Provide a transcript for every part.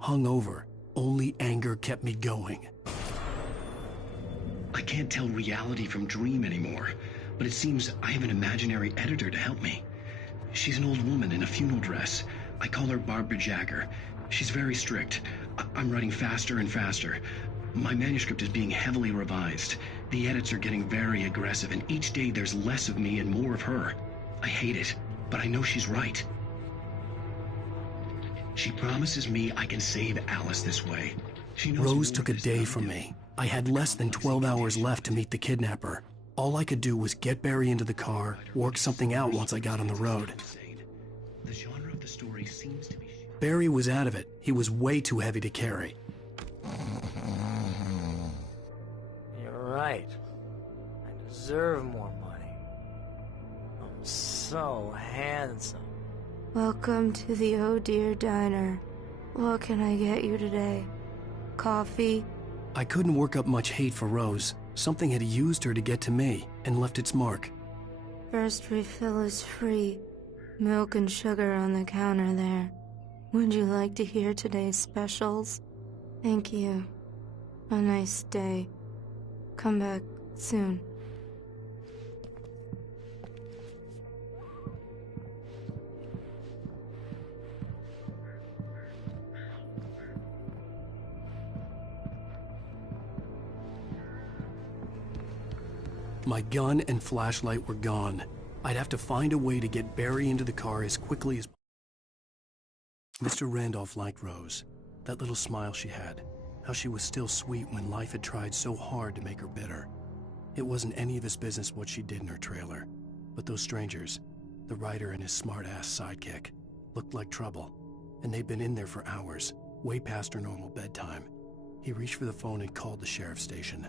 Hungover. Only anger kept me going. I can't tell reality from dream anymore, but it seems I have an imaginary editor to help me. She's an old woman in a funeral dress. I call her Barbara Jagger. She's very strict. I'm writing faster and faster. My manuscript is being heavily revised. The edits are getting very aggressive, and each day there's less of me and more of her. I hate it, but I know she's right. She promises me I can save Alice this way. Rose took a day from me. I had less than 12 hours left to meet the kidnapper. All I could do was get Barry into the car, work something out once I got on the road. The genre of the story seems to be... Barry was out of it. He was way too heavy to carry. You're right. I deserve more money. I'm so handsome. Welcome to the Oh Dear Diner. What can I get you today? Coffee? I couldn't work up much hate for Rose. Something had used her to get to me and left its mark. First refill is free. Milk and sugar on the counter there. Would you like to hear today's specials? Thank you. A nice day. Come back soon. My gun and flashlight were gone. I'd have to find a way to get Barry into the car as quickly as... Mr. Randolph liked Rose. That little smile she had. How she was still sweet when life had tried so hard to make her bitter. It wasn't any of his business what she did in her trailer. But those strangers, the writer and his smart-ass sidekick, looked like trouble. And they'd been in there for hours, way past her normal bedtime. He reached for the phone and called the sheriff's station.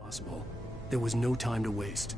Possible. There was no time to waste.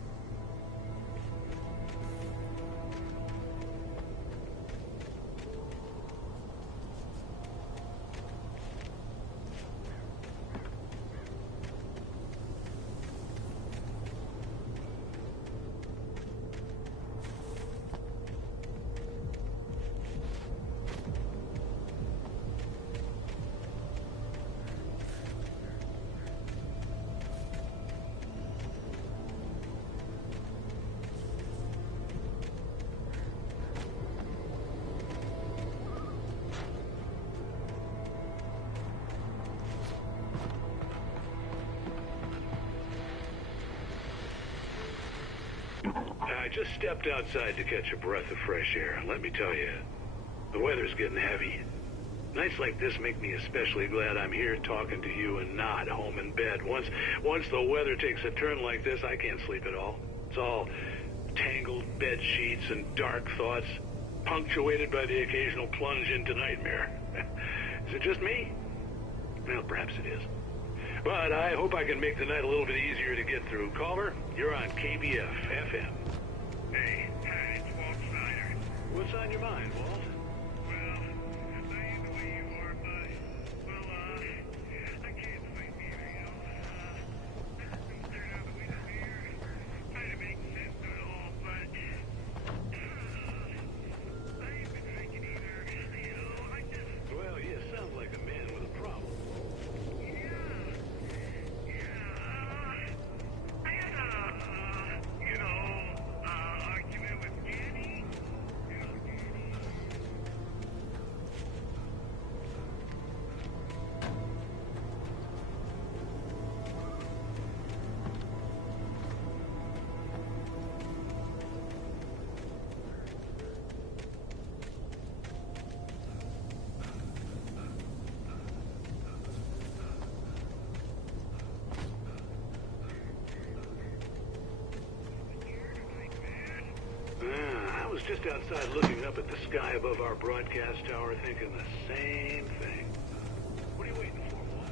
I just stepped outside to catch a breath of fresh air. Let me tell you, the weather's getting heavy. Nights like this make me especially glad I'm here talking to you and not home in bed. Once the weather takes a turn like this, I can't sleep at all. It's all tangled bed sheets and dark thoughts, punctuated by the occasional plunge into nightmare. Is it just me? Well, perhaps it is. But I hope I can make the night a little bit easier to get through. Caller, you're on KBF FM. Hey, it's Walt Snyder. What's on your mind, Walt? Well, I ain't the way you are, but, well, I can't sleep either, you know. I'm staring out the window here, trying to make sense of it all, but I ain't been drinking either, you know. Well, you sound like a man with a problem. I had argument with Danny. was just outside looking up at the sky above our broadcast tower, thinking the same thing. What are you waiting for, Wolf?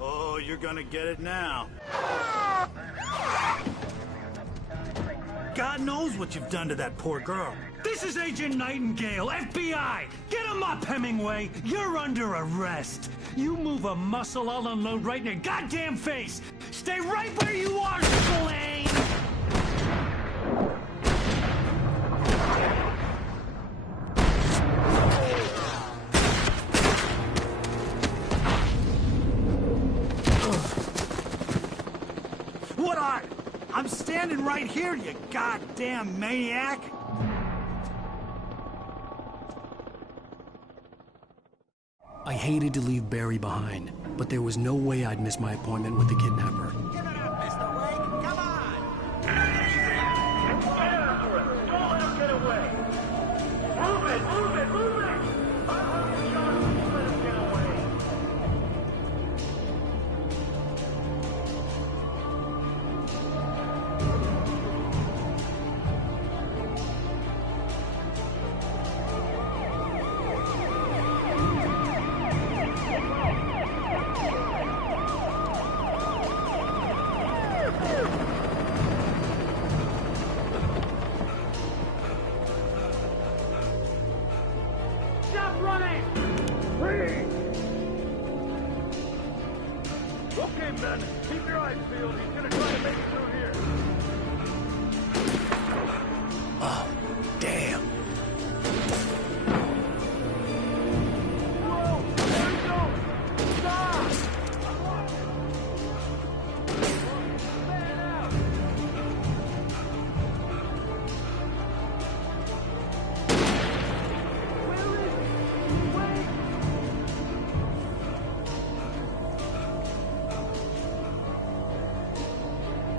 Oh, you're gonna get it now. God knows what you've done to that poor girl. This is Agent Nightingale, FBI! Get him up, Hemingway! You're under arrest! You move a muscle, I'll unload right in your goddamn face! Stay right where you are, Slane! What are? I'm standing right here, you goddamn maniac! I hated to leave Barry behind, but there was no way I'd miss my appointment with the kidnapper. Give it up, Mr. Wake! Come on! Don't let him get away! Move it! Move it! Move it! Don't let him get away! Stop running! Freeze! Okay, men, keep your eyes peeled. He's gonna try to make it through here. Oh, damn. Whoa! Where are you going? Stop! Man out! Where is he? Wait!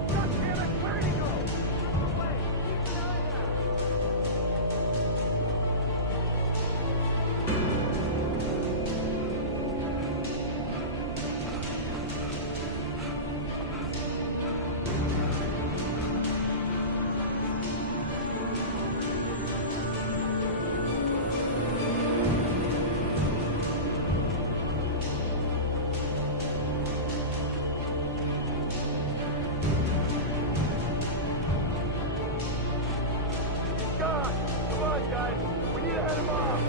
God damn it! Where'd he go? Wait! Keep an eye out! God! Come on, guys! We need to head him off!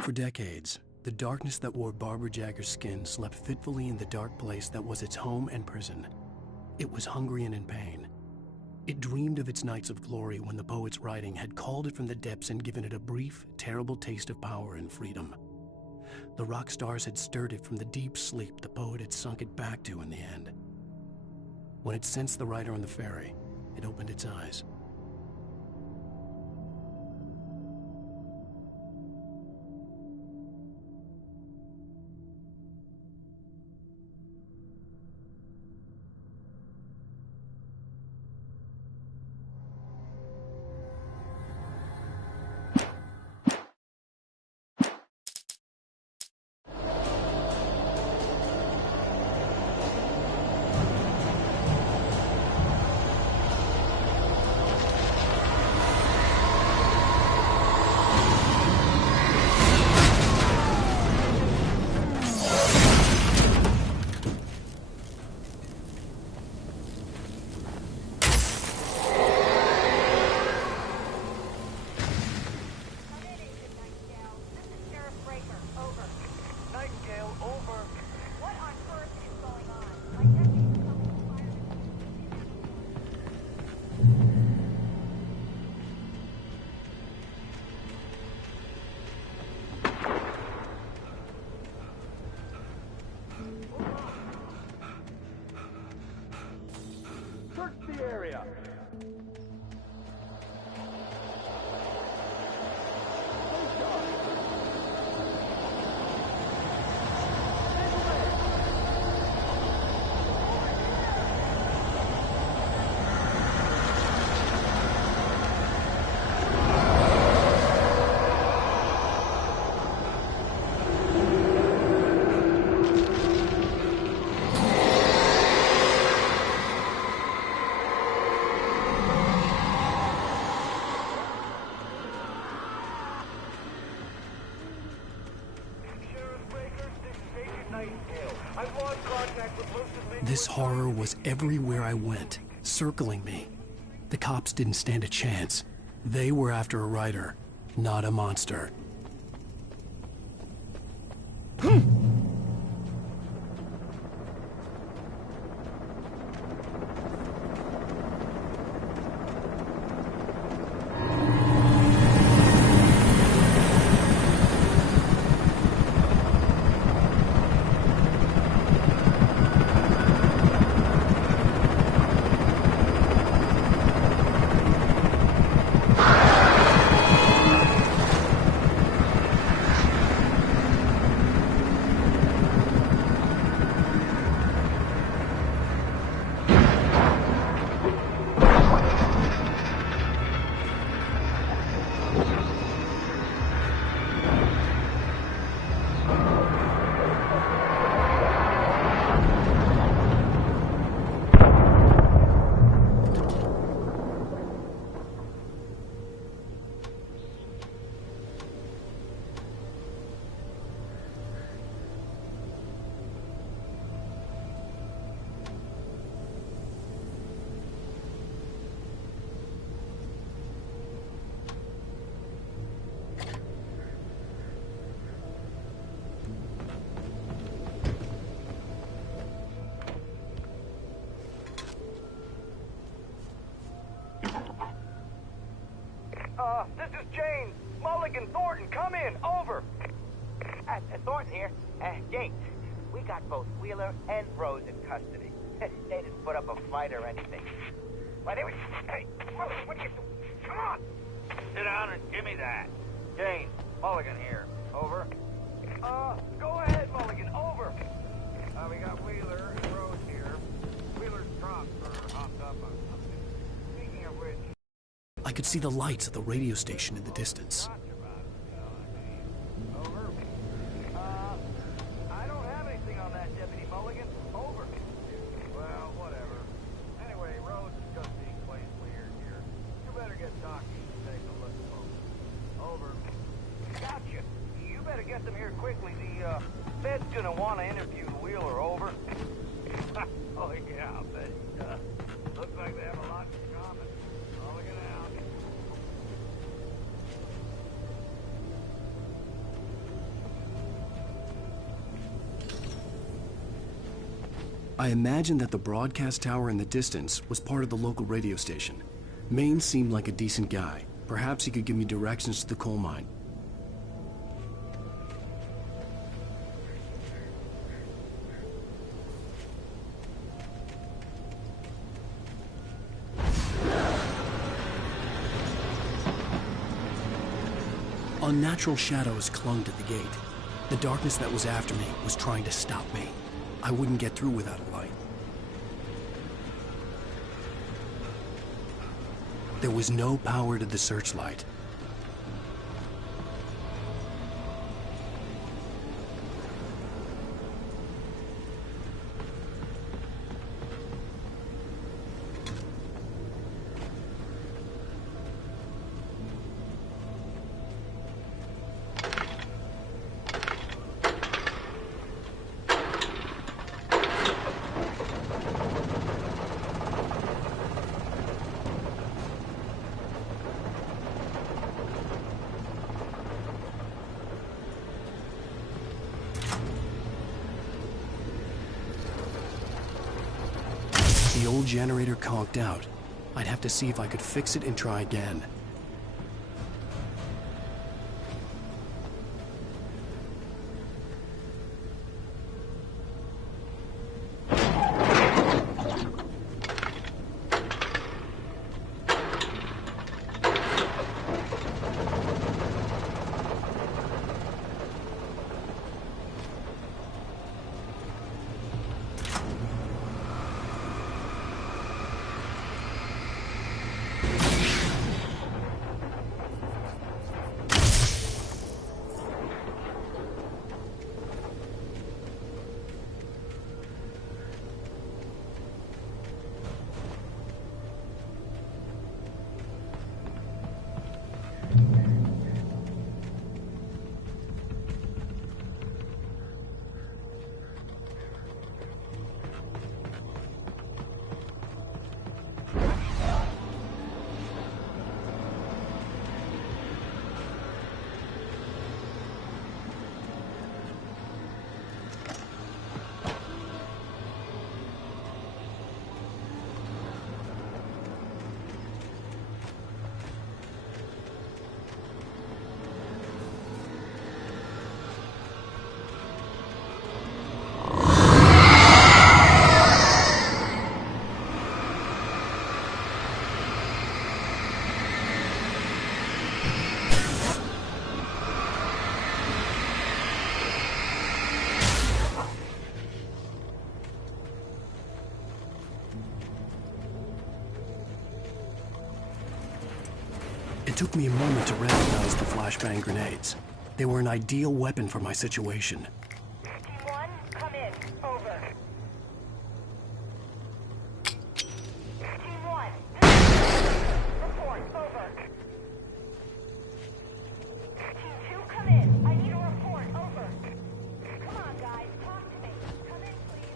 For decades, the darkness that wore Barbara Jagger's skin slept fitfully in the dark place that was its home and prison. It was hungry and in pain. It dreamed of its nights of glory when the poet's writing had called it from the depths and given it a brief, terrible taste of power and freedom. The rock stars had stirred it from the deep sleep the poet had sunk it back to in the end. When it sensed the writer on the ferry, It opened its eyes. Search the area. This horror was everywhere I went, circling me. The cops didn't stand a chance. They were after a writer, not a monster. This is James. Mulligan, Thornton, come in. Over. Thornton here. James, we got both Wheeler and Rose in custody. They didn't put up a fight or anything. But anyway, hey, Mulligan, what are you doing? Come on. Sit down and give me that. James, Mulligan here. Over. Go ahead, Mulligan. Over. We got Wheeler and Rose here. Wheeler's dropped or hopped up on something. Speaking of which... I could see the lights of the radio station in the distance. Over. I don't have anything on that, Deputy Mulligan. Over. Well, whatever. Anyway, Rose is just being plain weird here. You better get Docky to take a look, folks. Over. Gotcha. You better get them here quickly. The Fed's gonna want to interview Wheeler. Over. Oh yeah, I'll bet he does. Looks like they have a lot in common. Mulligan out. I imagined that the broadcast tower in the distance was part of the local radio station. Maine seemed like a decent guy. Perhaps he could give me directions to the coal mine. Unnatural shadows clung to the gate. The darkness that was after me was trying to stop me. I wouldn't get through without a light. There was no power to the searchlight. The old generator conked out. I'd have to see if I could fix it and try again. It took me a moment to recognize the flashbang grenades. They were an ideal weapon for my situation. Team 1, come in. Over. Team 1, report. Over. Team 2, come in. I need a report. Over. Come on, guys. Talk to me. Come in, please.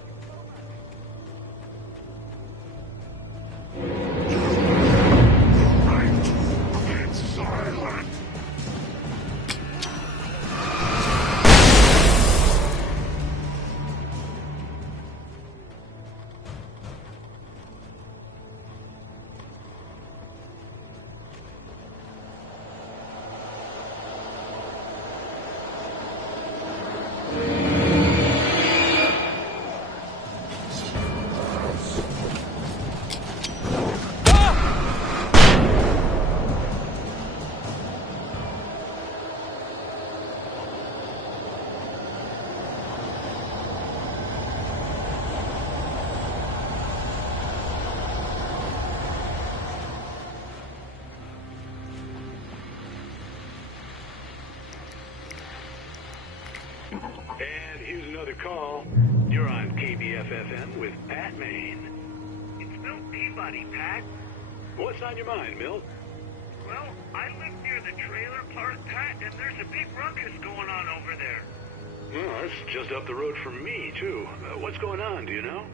Silent! And here's another call. You're on KBFFM with Pat Maine. It's Milt Peabody, Pat. What's on your mind, Milt? Well, I live near the trailer park, Pat, and there's a big ruckus going on over there. Well, that's just up the road from me, too. What's going on, do you know?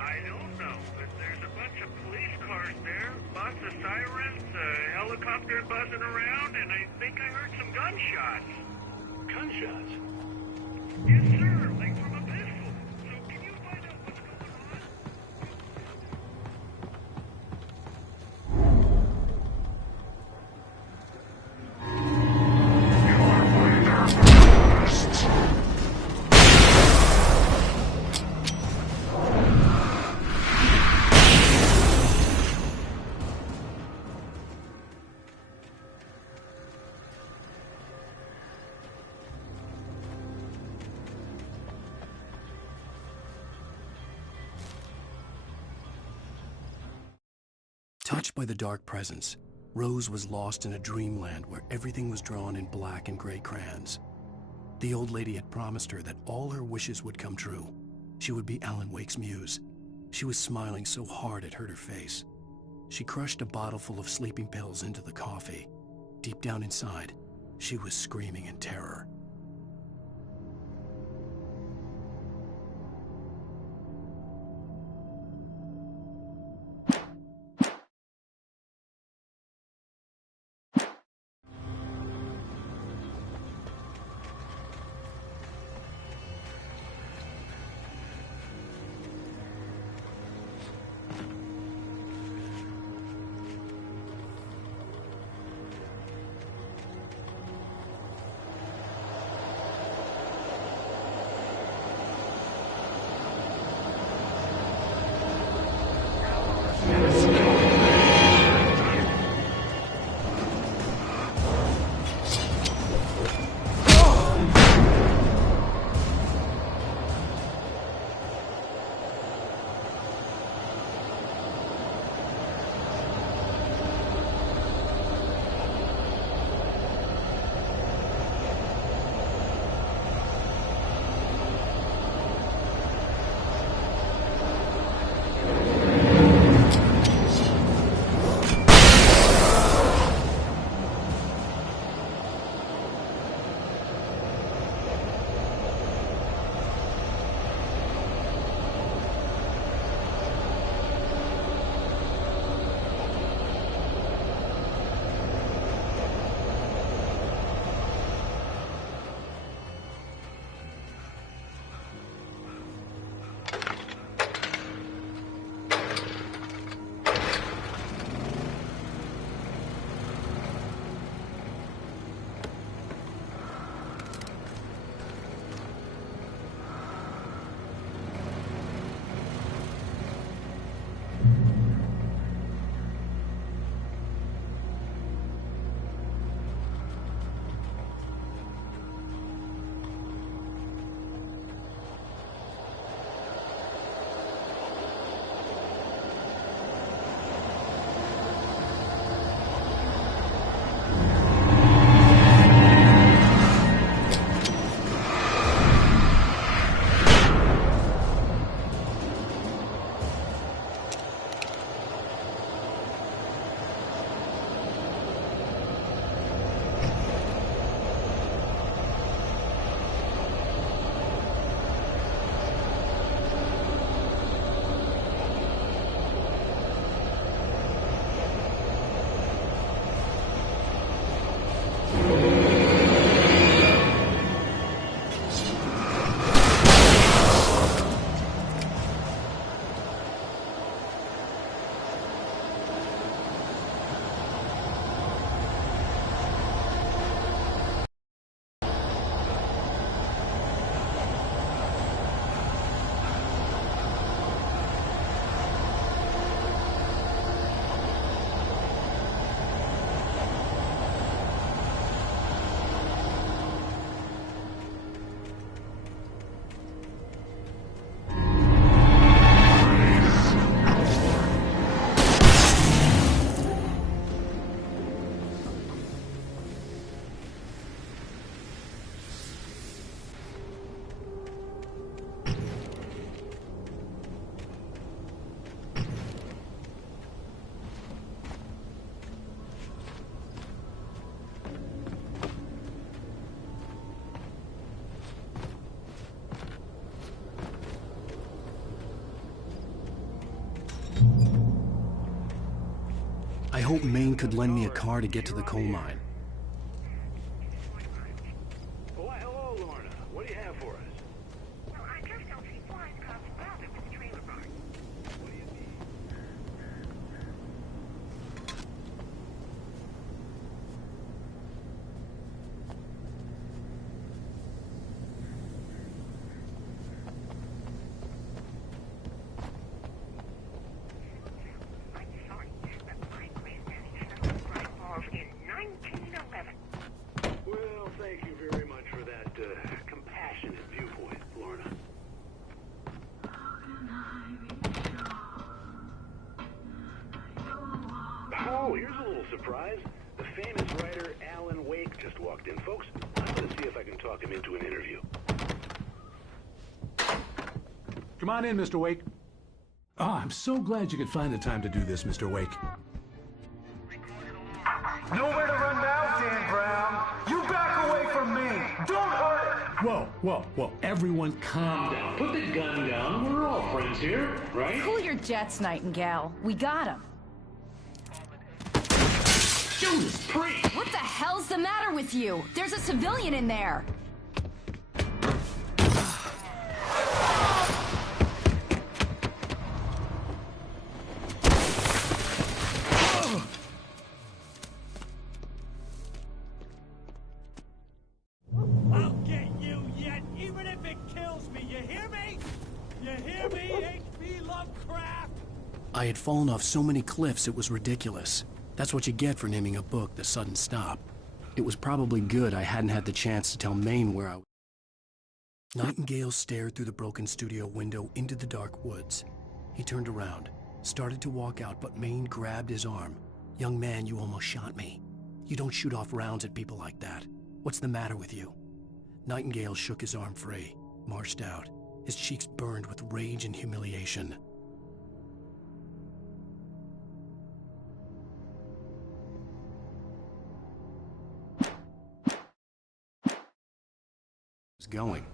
I don't know, but there's a bunch of police cars there, lots of sirens, a helicopter buzzing around, and I think I heard some gunshots. Gunshots? Yes, sir, like from a pistol. So can you find out what's going on? Touched by the dark presence, Rose was lost in a dreamland where everything was drawn in black and gray crayons. The old lady had promised her that all her wishes would come true. She would be Alan Wake's muse. She was smiling so hard it hurt her face. She crushed a bottle full of sleeping pills into the coffee. Deep down inside, she was screaming in terror. I hope Maine could lend me a car to get to the coal mine. Why, hello, Lorna. What do you have for us? Well, I just don't see why it's got bothered with the trailer park. What do you mean? I'm sorry, but my granddaddy shut the bright balls in 19 Oh, here's a little surprise. The famous writer Alan Wake just walked in, folks. I'm going to see if I can talk him into an interview. Come on in, Mr. Wake. Oh, I'm so glad you could find the time to do this, Mr. Wake. Nowhere to run now, Dan Brown. You back away from me. Don't hurt it. Whoa. Everyone calm down. Put the gun down. We're all friends here, right? Cool your jets, Nightingale. We got him. Judas Priest! What the hell's the matter with you? There's a civilian in there. I'll get you yet, even if it kills me. You hear me? You hear me, H.P. Lovecraft? I had fallen off so many cliffs it was ridiculous. That's what you get for naming a book The Sudden Stop. It was probably good I hadn't had the chance to tell Maine where I was. Nightingale stared through the broken studio window into the dark woods. He turned around, started to walk out, but Maine grabbed his arm. "Young man, you almost shot me. You don't shoot off rounds at people like that. What's the matter with you?" Nightingale shook his arm free, marched out. His cheeks burned with rage and humiliation. Going.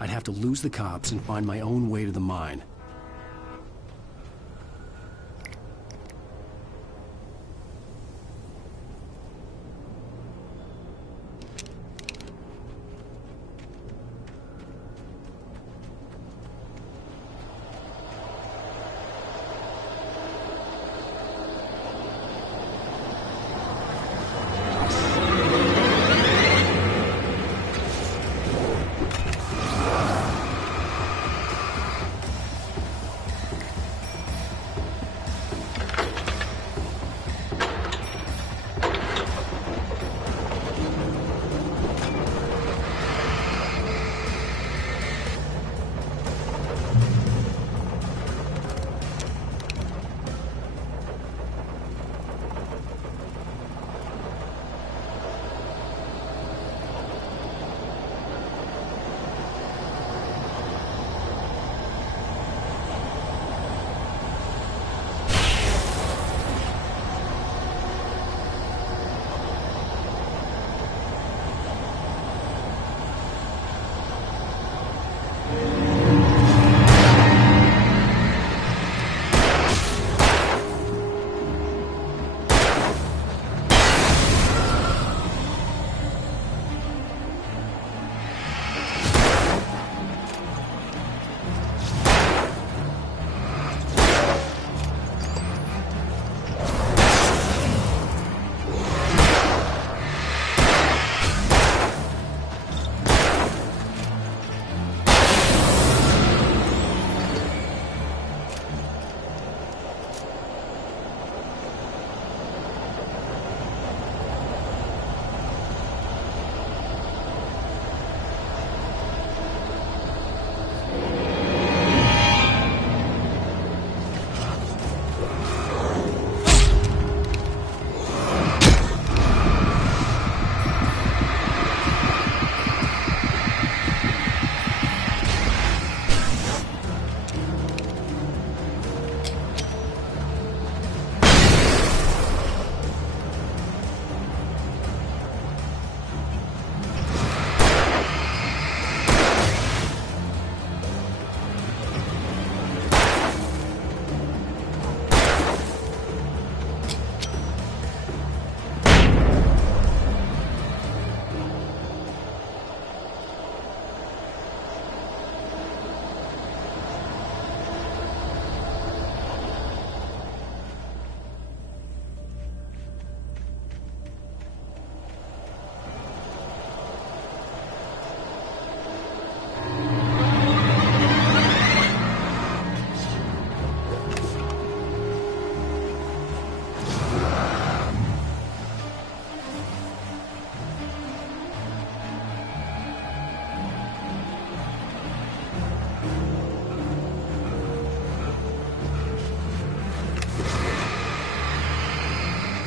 I'd have to lose the cops and find my own way to the mine.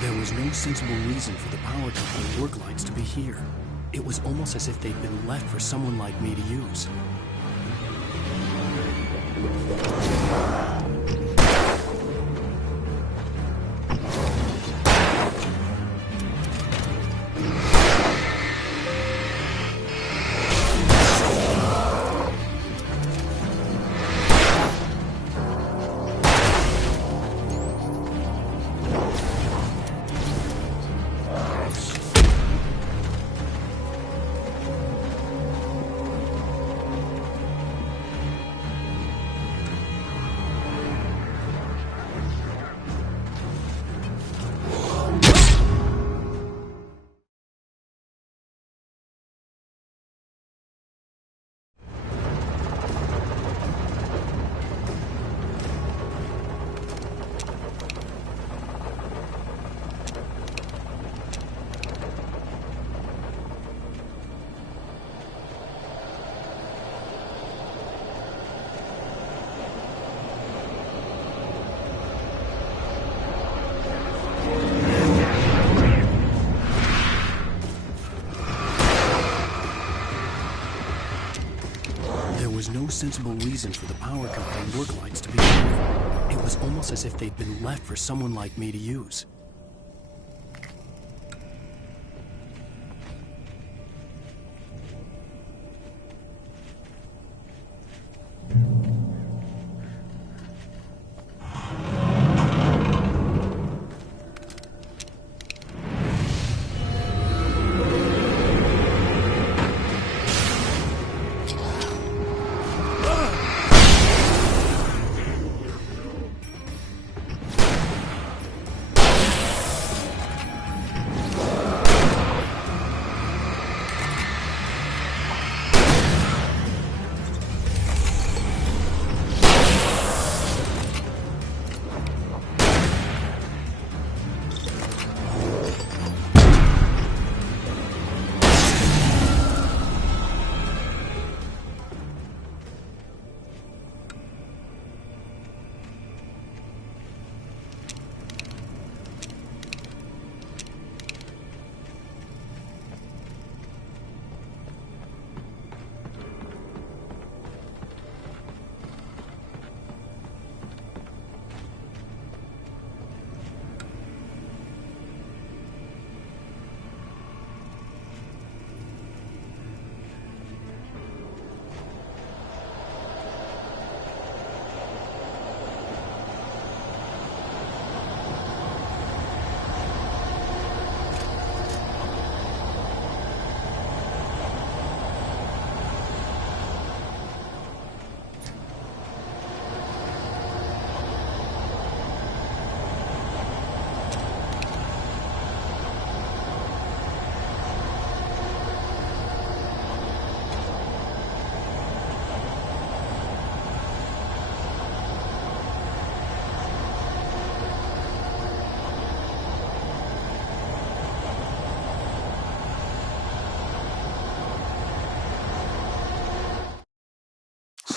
There was no sensible reason for the power company work lights to be here. It was almost as if they'd been left for someone like me to use. There was no sensible reason for the power company work lights to be here. It was almost as if they'd been left for someone like me to use.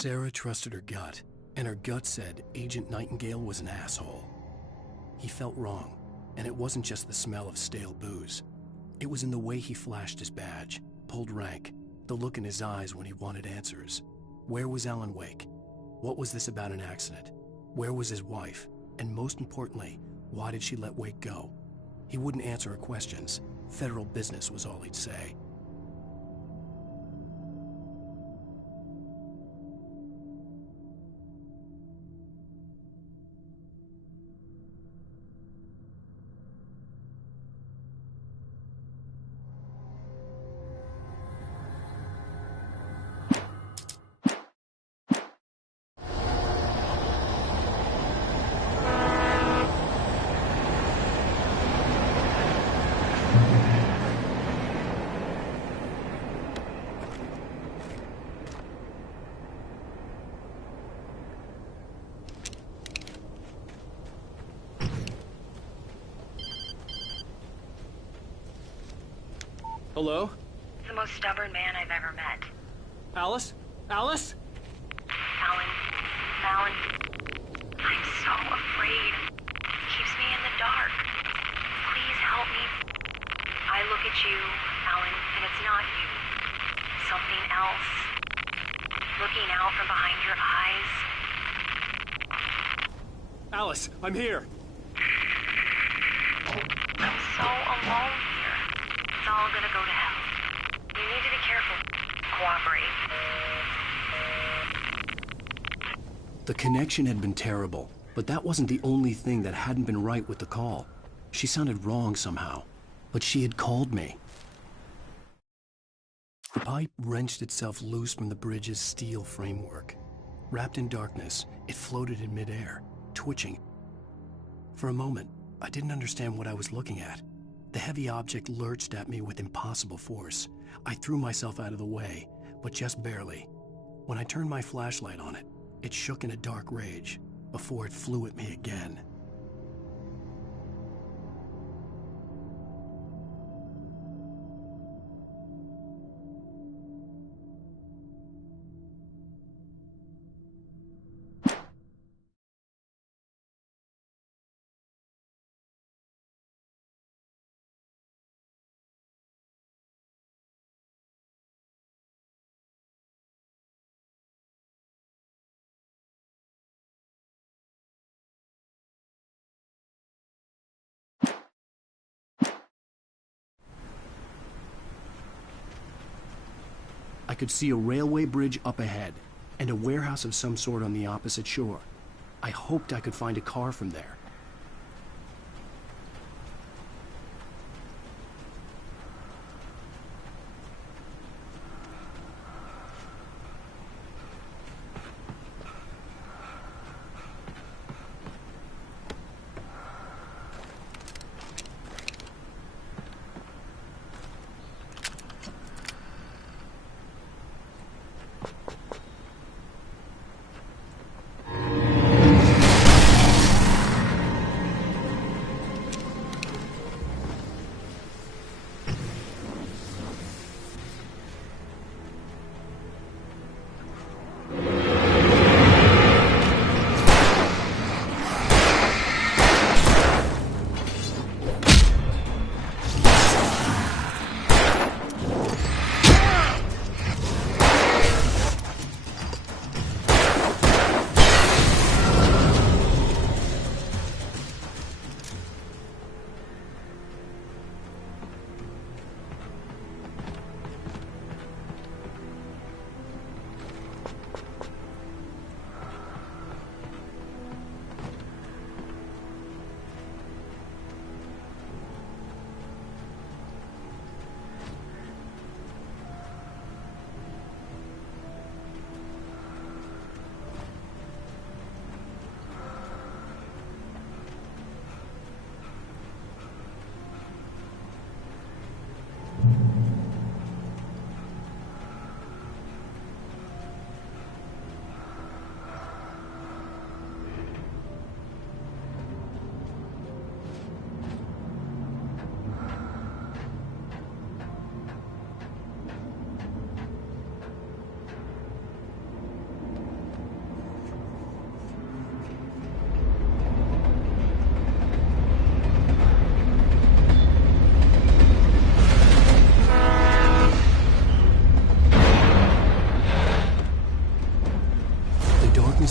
Sarah trusted her gut, and her gut said Agent Nightingale was an asshole. He felt wrong, and it wasn't just the smell of stale booze. It was in the way he flashed his badge, pulled rank, the look in his eyes when he wanted answers. Where was Alan Wake? What was this about an accident? Where was his wife? And most importantly, why did she let Wake go? He wouldn't answer her questions. Federal business was all he'd say. Hello? It's the most stubborn man I've ever met. Alice? Alice? Alan, I'm so afraid. He keeps me in the dark. Alice, I'm here. I'm so alone here. It's all gonna go to hell. You need to be careful. Cooperate. The connection had been terrible, but that wasn't the only thing that hadn't been right with the call. She sounded wrong somehow, but she had called me. The pipe wrenched itself loose from the bridge's steel framework. Wrapped in darkness, it floated in midair, twitching. For a moment, I didn't understand what I was looking at. The heavy object lurched at me with impossible force. I threw myself out of the way, but just barely. When I turned my flashlight on it, it shook in a dark rage before it flew at me again. I could see a railway bridge up ahead, and a warehouse of some sort on the opposite shore. I hoped I could find a car from there.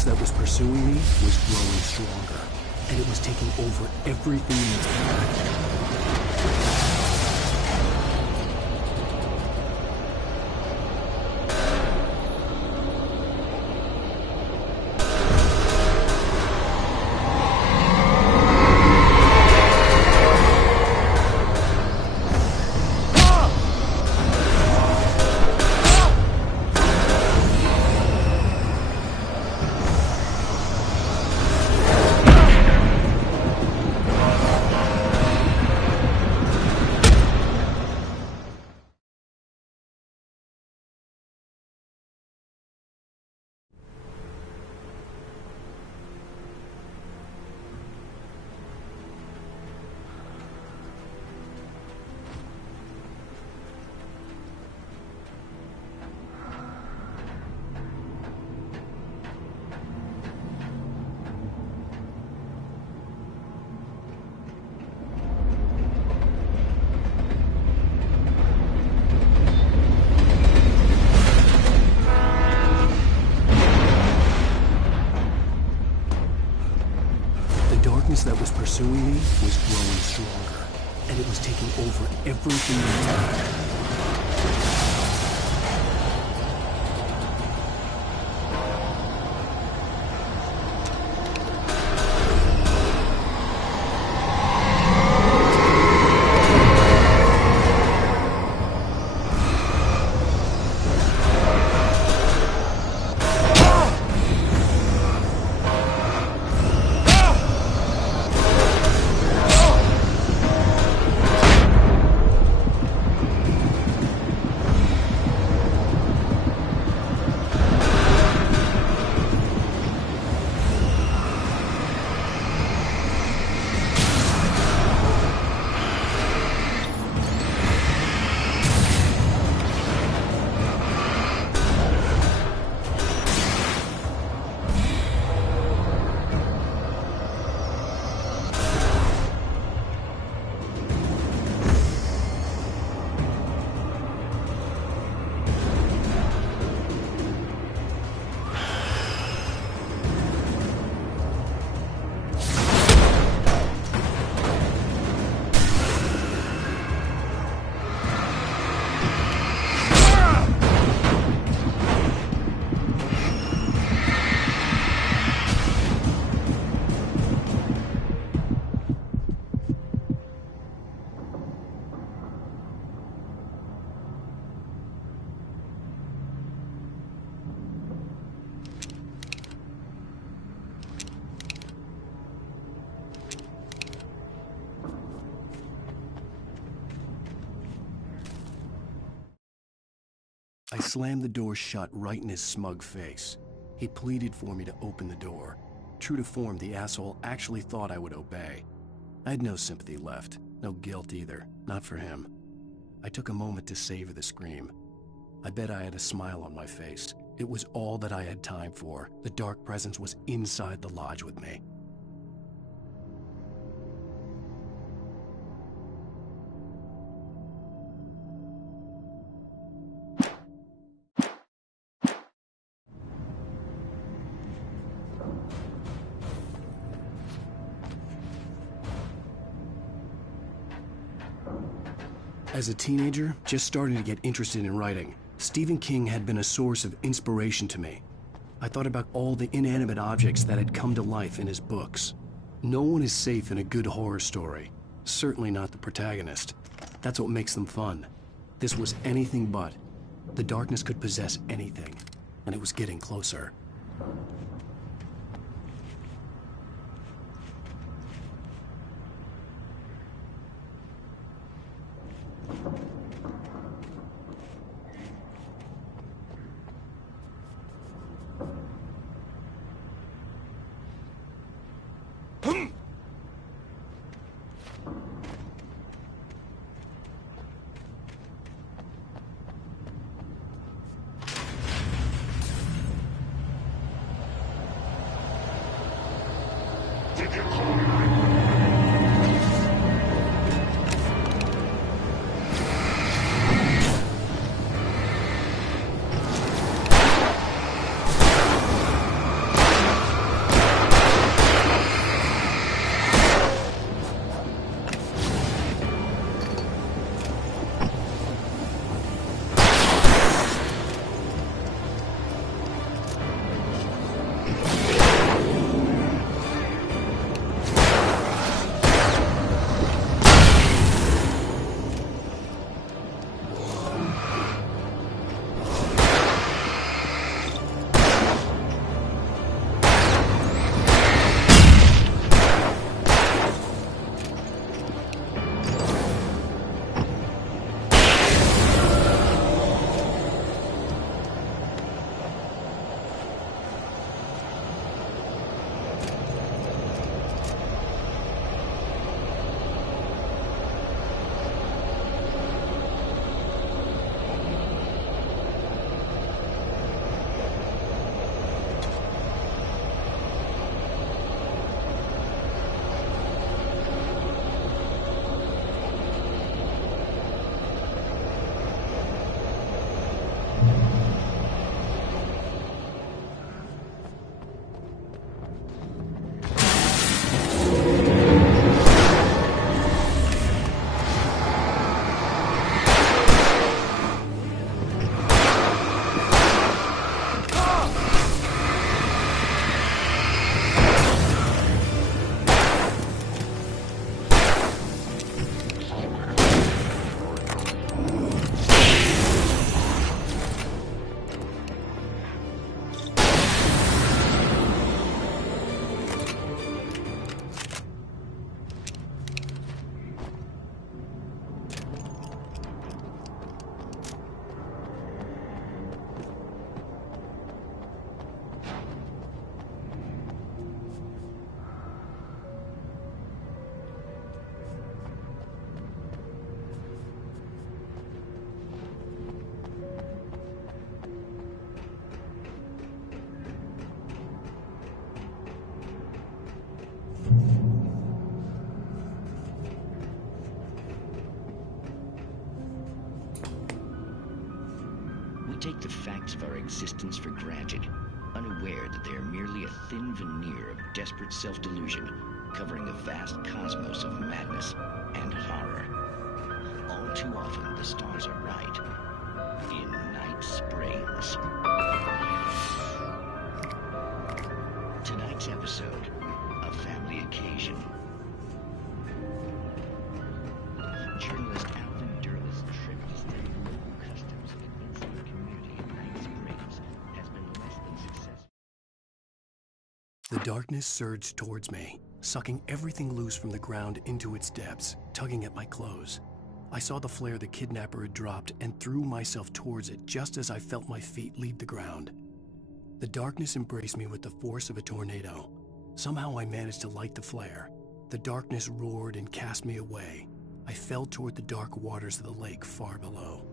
That was pursuing me was growing stronger, and it was taking over everything in its path. stronger, and it was taking over everything in town. I slammed the door shut right in his smug face. He pleaded for me to open the door. True to form, the asshole actually thought I would obey. I had no sympathy left, no guilt either, not for him. I took a moment to savor the scream. I bet I had a smile on my face. It was all that I had time for. The dark presence was inside the lodge with me. As a teenager, just starting to get interested in writing, Stephen King had been a source of inspiration to me. I thought about all the inanimate objects that had come to life in his books. No one is safe in a good horror story. Certainly not the protagonist. That's what makes them fun. This was anything but. The darkness could possess anything, and it was getting closer. take the facts of our existence for granted, unaware that they are merely a thin veneer of desperate self-delusion covering a vast cosmos of madness and horror. All too often, the stars are right. In Night Springs. Tonight's episode, a family occasion. Journalist Alvin Durl's trip to study local customs in an insular community in Night Springs has been less than successful. The darkness surged towards me, sucking everything loose from the ground into its depths, tugging at my clothes. I saw the flare the kidnapper had dropped and threw myself towards it just as I felt my feet leave the ground. The darkness embraced me with the force of a tornado. Somehow I managed to light the flare. The darkness roared and cast me away. I fell toward the dark waters of the lake far below.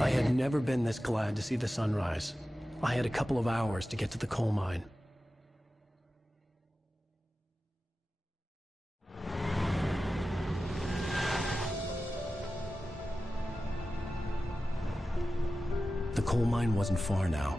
I had never been this glad to see the sunrise. I had a couple of hours to get to the coal mine. The coal mine wasn't far now.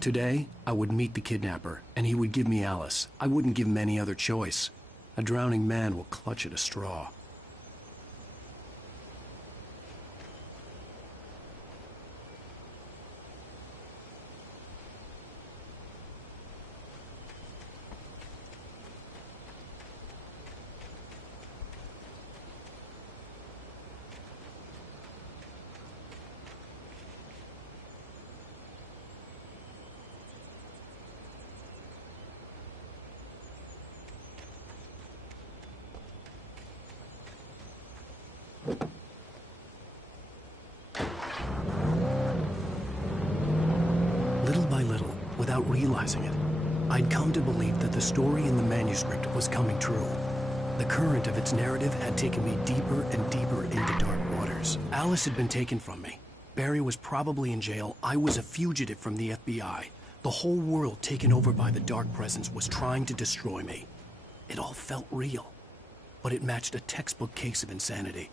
Today, I would meet the kidnapper, and he would give me Alice. I wouldn't give him any other choice. A drowning man will clutch at a straw. Little by little, without realizing it, I'd come to believe that the story in the manuscript was coming true. The current of its narrative had taken me deeper and deeper into dark waters. Alice had been taken from me. Barry was probably in jail. I was a fugitive from the FBI. The whole world taken over by the dark presence was trying to destroy me. It all felt real, but it matched a textbook case of insanity.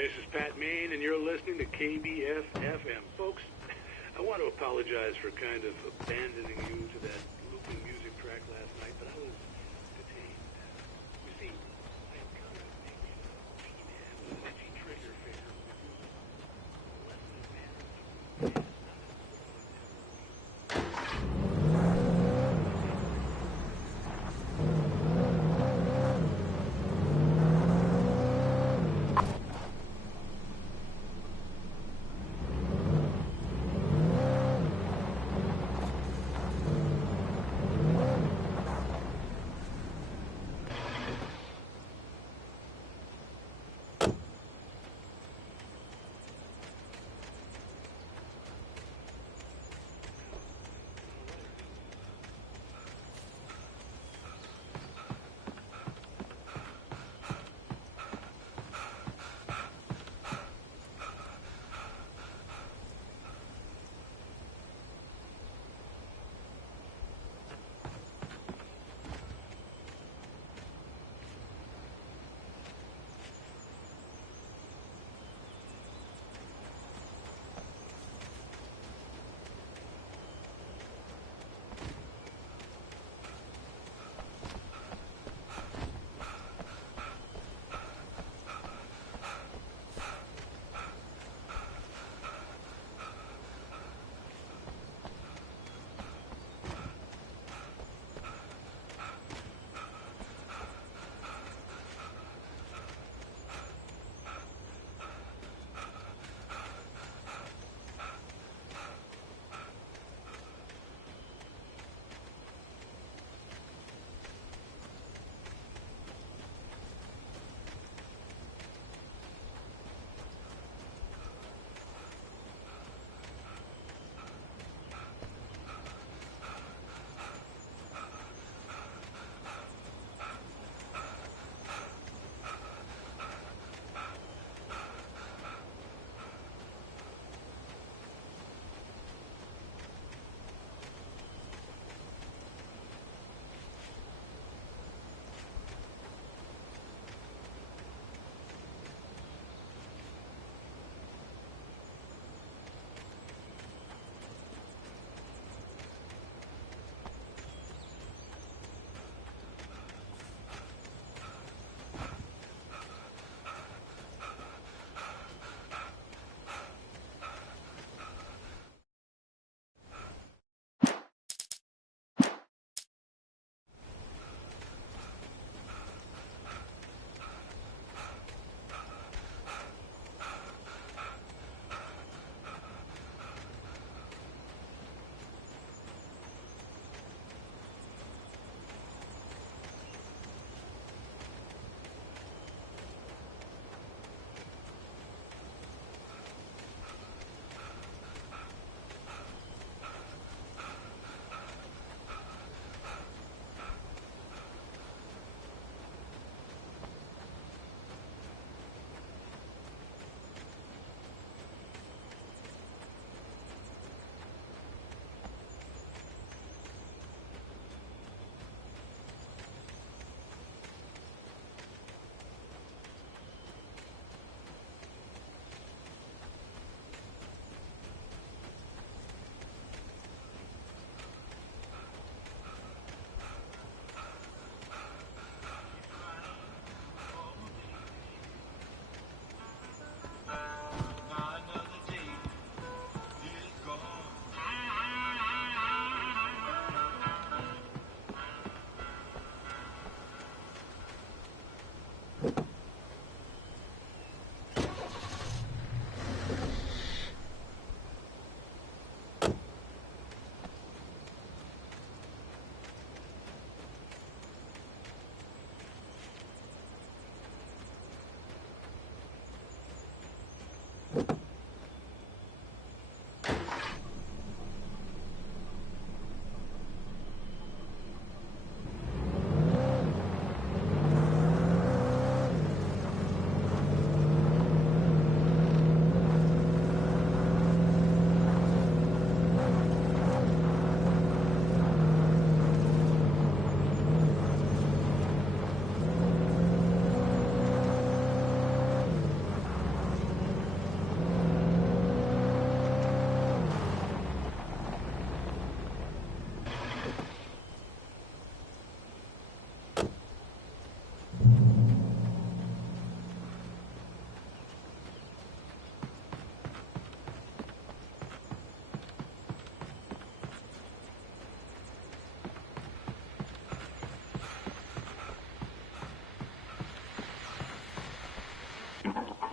This is Pat Main, and you're listening to KBF-FM. Folks, I want to apologize for kind of abandoning you to that looping music track last night, but I was detained. You see, I had come to make P-Man with an itchy trigger finger less than advanced.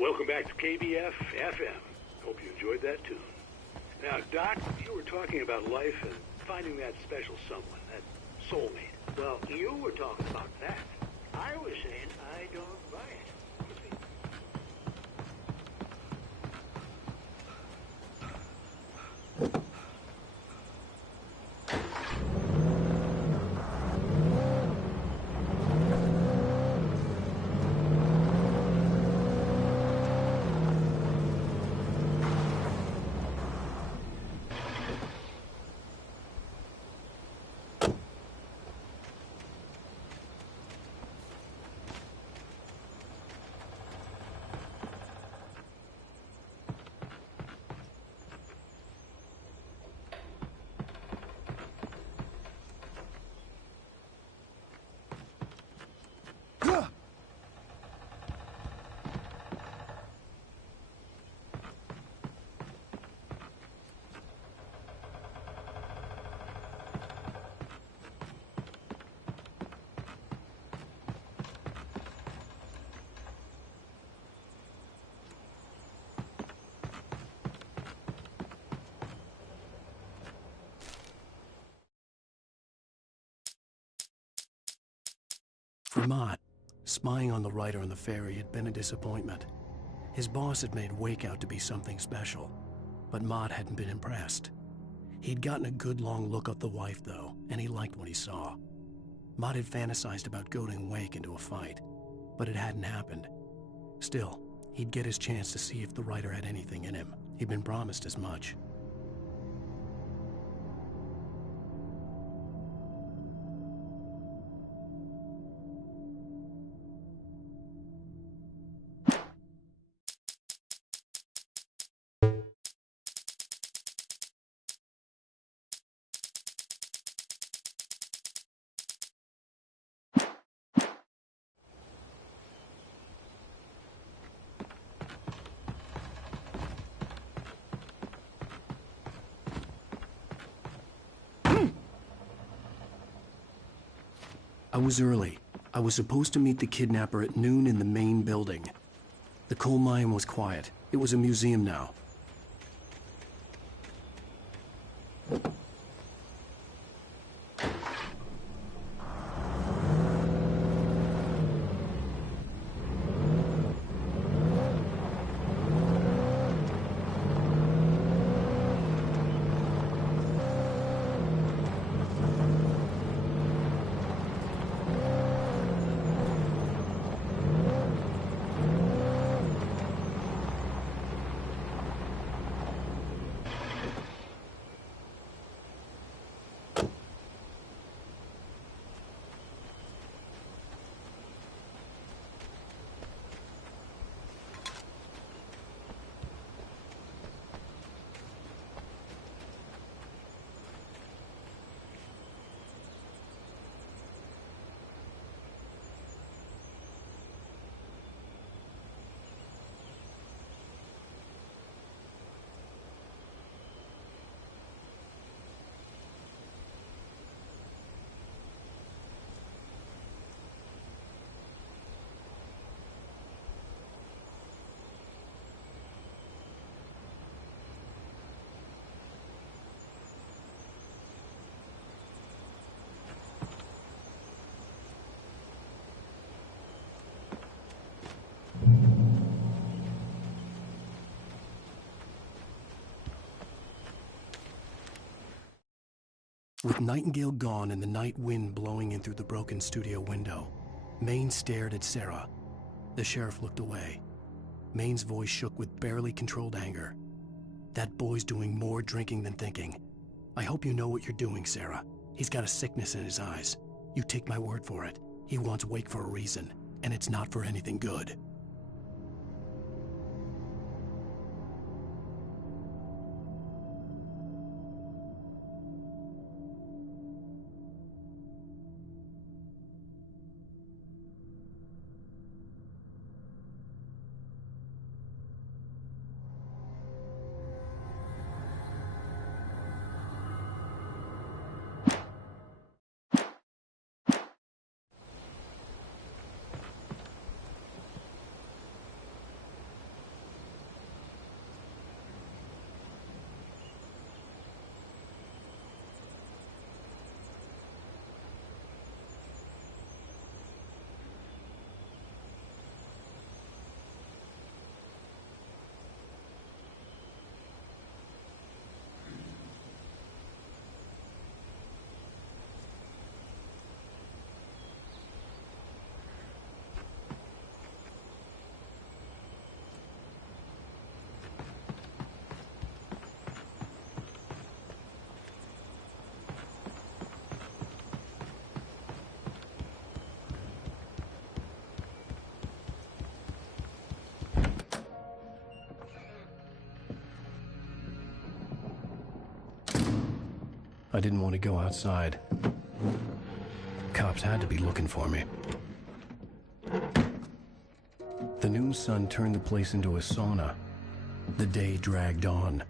Welcome back to KBF FM. Hope you enjoyed that tune. Now, Doc, you were talking about life and finding that special someone, that soulmate. Well, you were talking about that. I was saying I don't buy it. For Mott, spying on the writer on the ferry had been a disappointment. His boss had made Wake out to be something special, but Mott hadn't been impressed. He'd gotten a good long look at the wife, though, and he liked what he saw. Mott had fantasized about goading Wake into a fight, but it hadn't happened. Still, he'd get his chance to see if the writer had anything in him. He'd been promised as much. I was early. I was supposed to meet the kidnapper at noon in the main building. The coal mine was quiet. It was a museum now. With Nightingale gone and the night wind blowing in through the broken studio window, Maine stared at Sarah. The sheriff looked away. Maine's voice shook with barely controlled anger. That boy's doing more drinking than thinking. I hope you know what you're doing, Sarah. He's got a sickness in his eyes. You take my word for it. He wants Wake for a reason, and it's not for anything good. I didn't want to go outside. Cops had to be looking for me. The noon sun turned the place into a sauna. The day dragged on.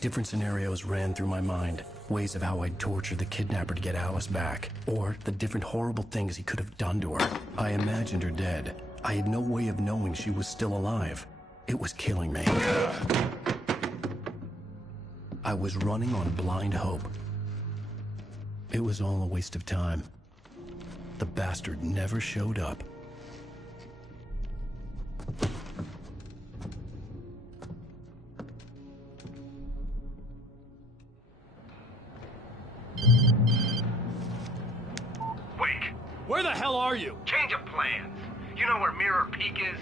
Different scenarios ran through my mind. Ways of how I'd torture the kidnapper to get Alice back. Or the different horrible things he could have done to her. I imagined her dead. I had no way of knowing she was still alive. It was killing me. I was running on blind hope. It was all a waste of time. The bastard never showed up. Wake! Where the hell are you? Change of plans. You know where Mirror Peak is?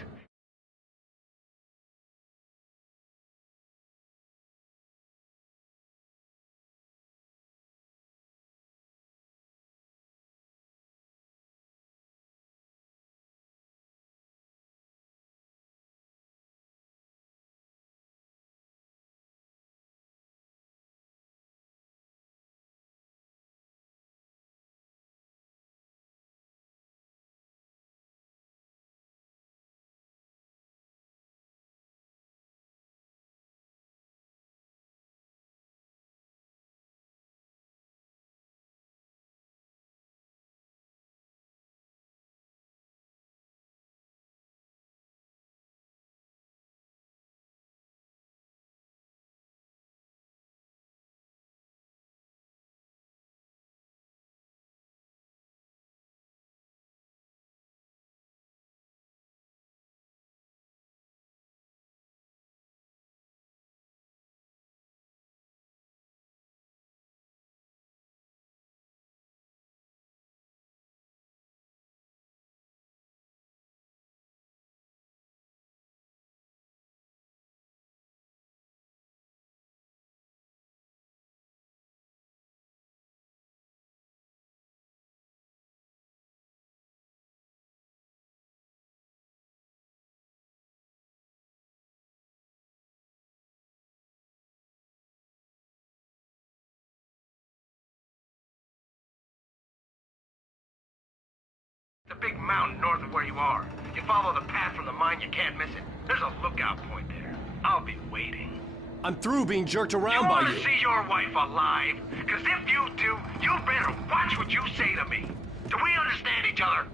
The big mountain north of where you are. You follow the path from the mine, you can't miss it. There's a lookout point there. I'll be waiting. I'm through being jerked around You by want you. to see your wife alive? Because if you do, you better watch what you say to me. Do we understand each other?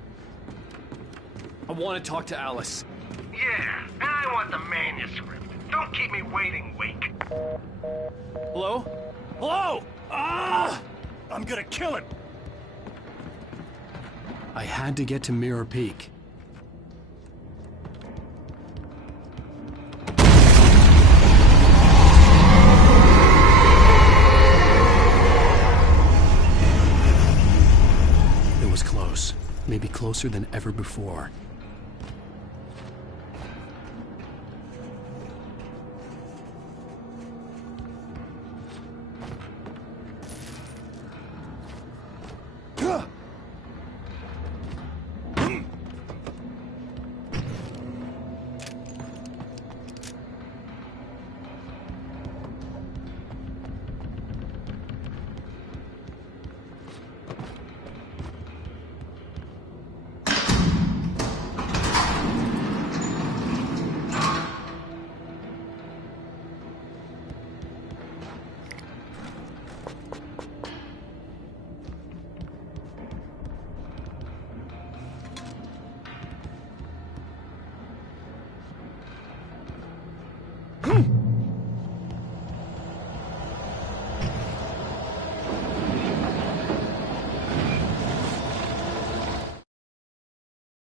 I want to talk to Alice. Yeah, and I want the manuscript. Don't keep me waiting, Wake. Hello? Hello? Ah! I'm gonna kill him. I had to get to Mirror Peak. It was close. Maybe closer than ever before.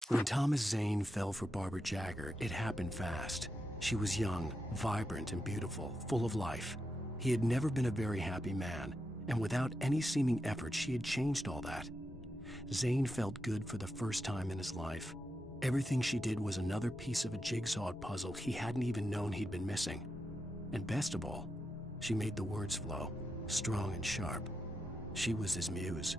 When Thomas Zane fell for Barbara Jagger, it happened fast. She was young, vibrant, and beautiful, full of life. He had never been a very happy man, and without any seeming effort, she had changed all that. Zane felt good for the first time in his life. Everything she did was another piece of a jigsaw puzzle he hadn't even known he'd been missing. And best of all, she made the words flow, strong and sharp. She was his muse.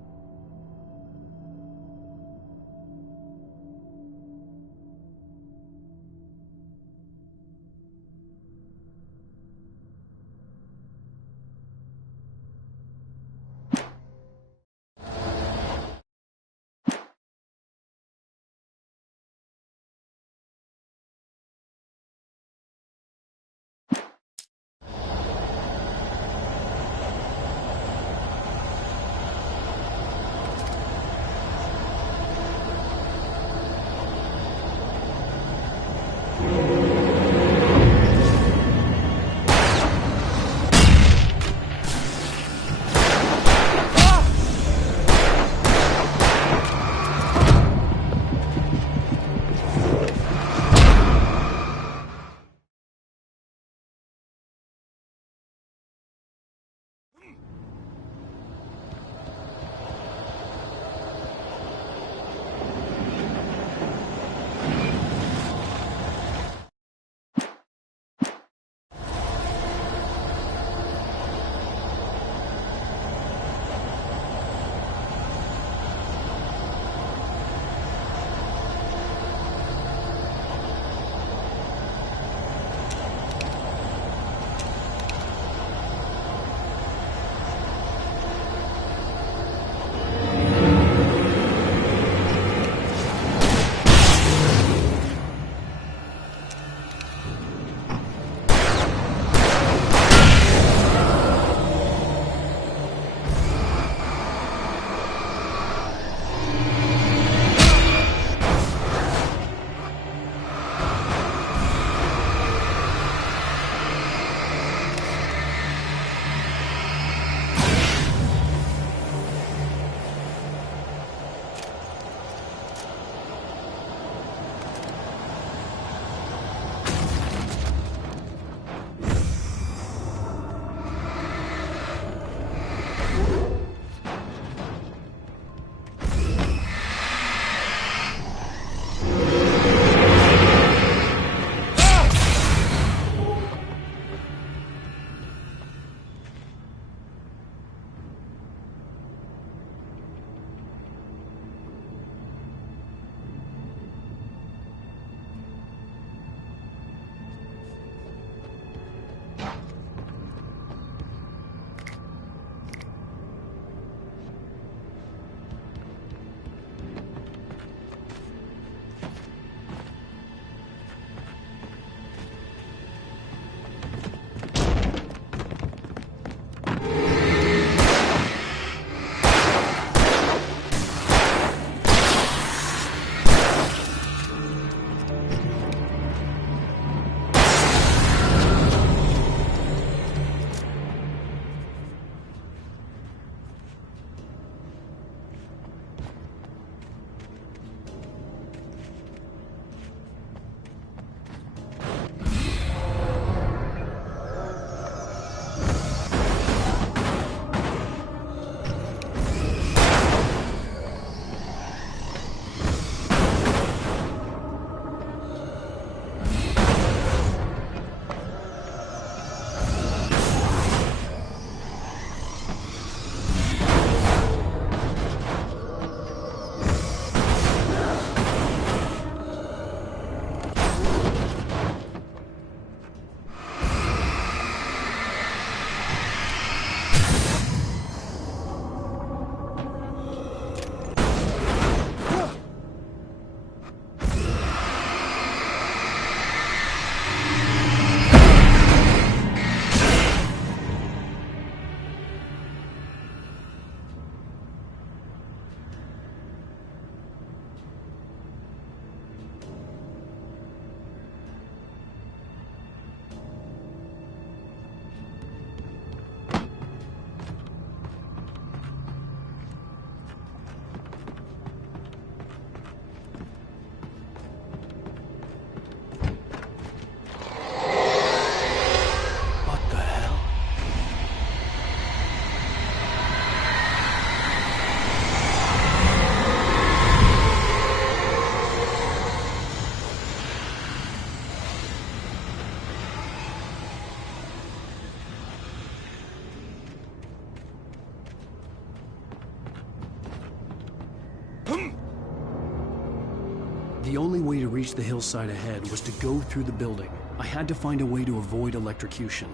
The only way to reach the hillside ahead was to go through the building. I had to find a way to avoid electrocution.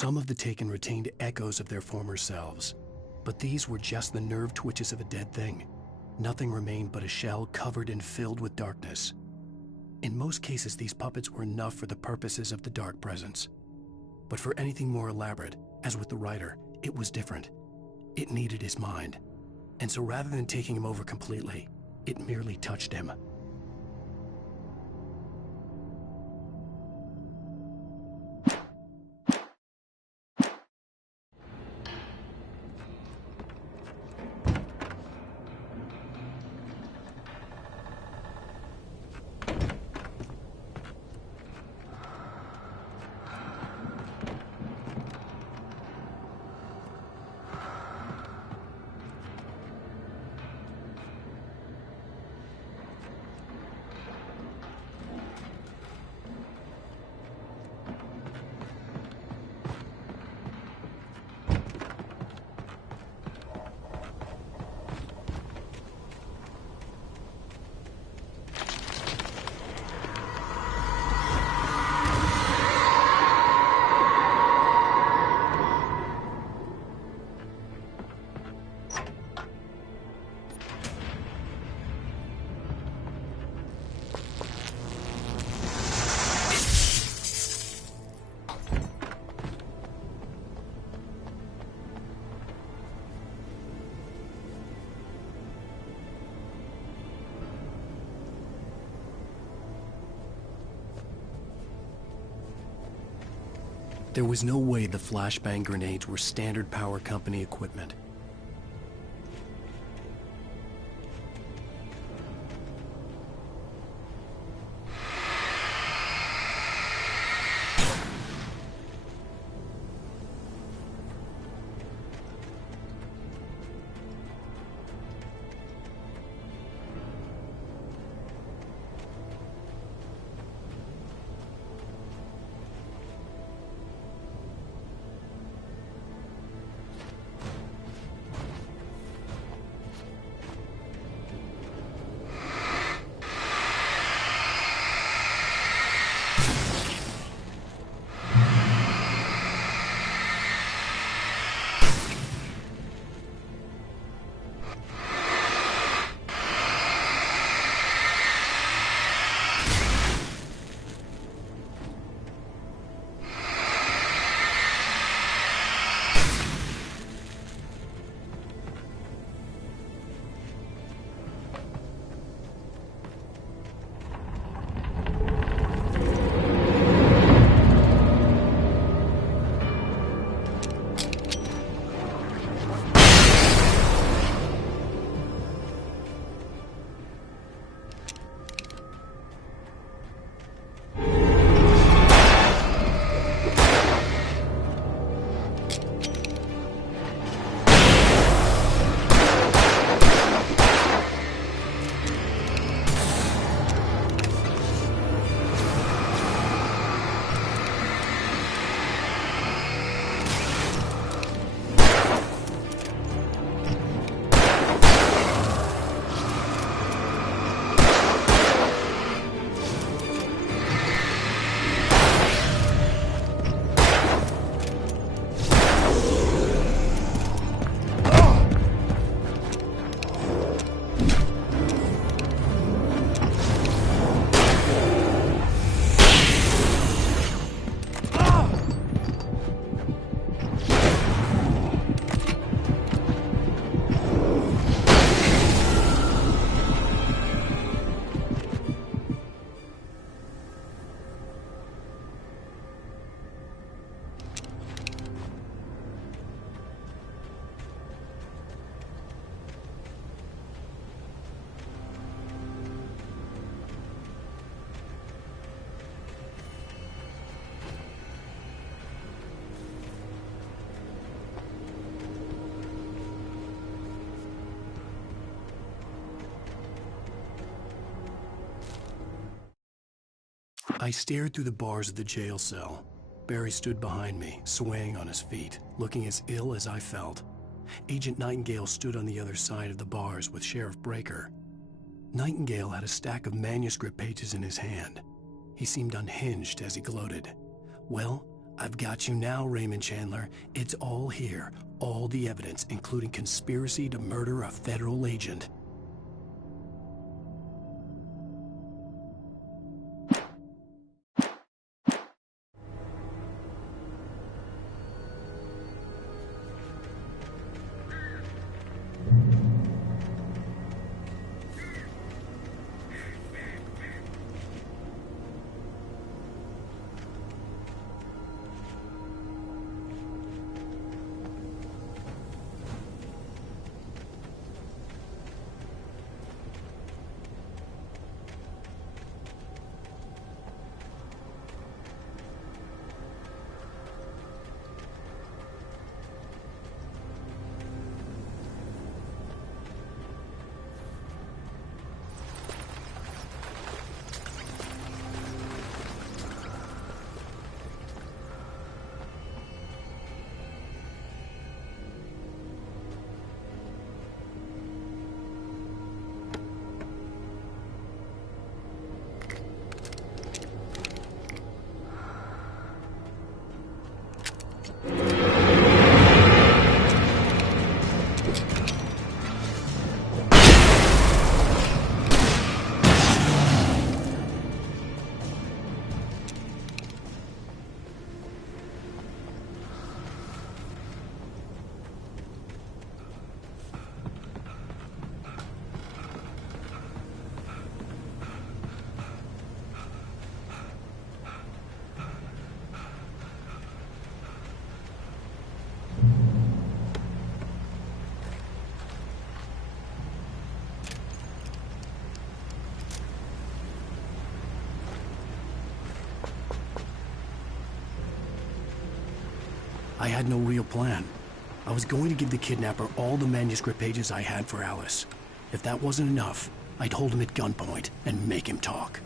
Some of the taken retained echoes of their former selves, but these were just the nerve twitches of a dead thing. Nothing remained but a shell covered and filled with darkness. In most cases, these puppets were enough for the purposes of the dark presence. But for anything more elaborate, as with the writer, it was different. It needed his mind. And so rather than taking him over completely, it merely touched him. There was no way the flashbang grenades were standard power company equipment. I stared through the bars of the jail cell. Barry stood behind me, swaying on his feet, looking as ill as I felt. Agent Nightingale stood on the other side of the bars with Sheriff Breaker. Nightingale had a stack of manuscript pages in his hand. He seemed unhinged as he gloated. Well, I've got you now, Raymond Chandler. It's all here. All the evidence, including conspiracy to murder a federal agent. I had no real plan. I was going to give the kidnapper all the manuscript pages I had for Alice. If that wasn't enough, I'd hold him at gunpoint and make him talk.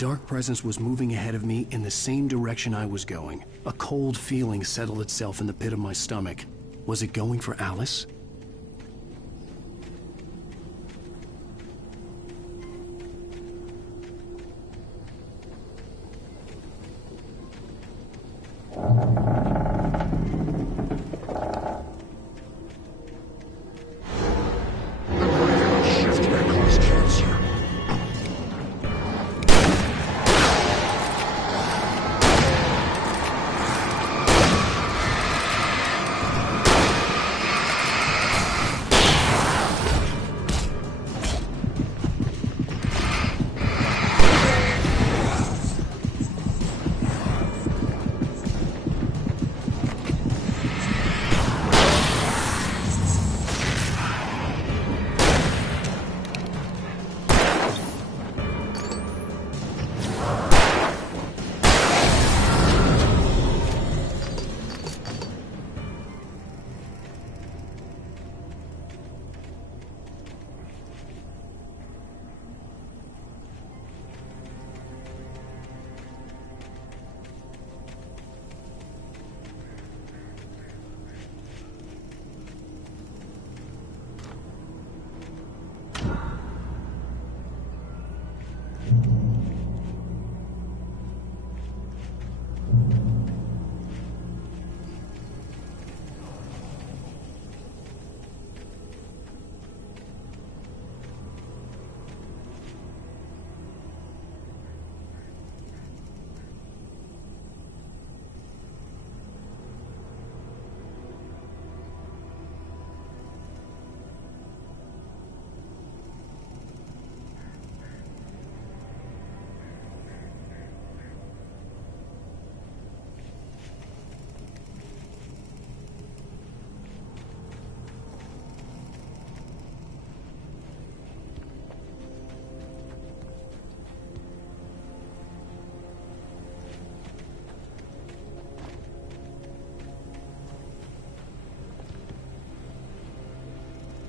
dark presence was moving ahead of me in the same direction I was going. A cold feeling settled itself in the pit of my stomach. Was it going for Alice?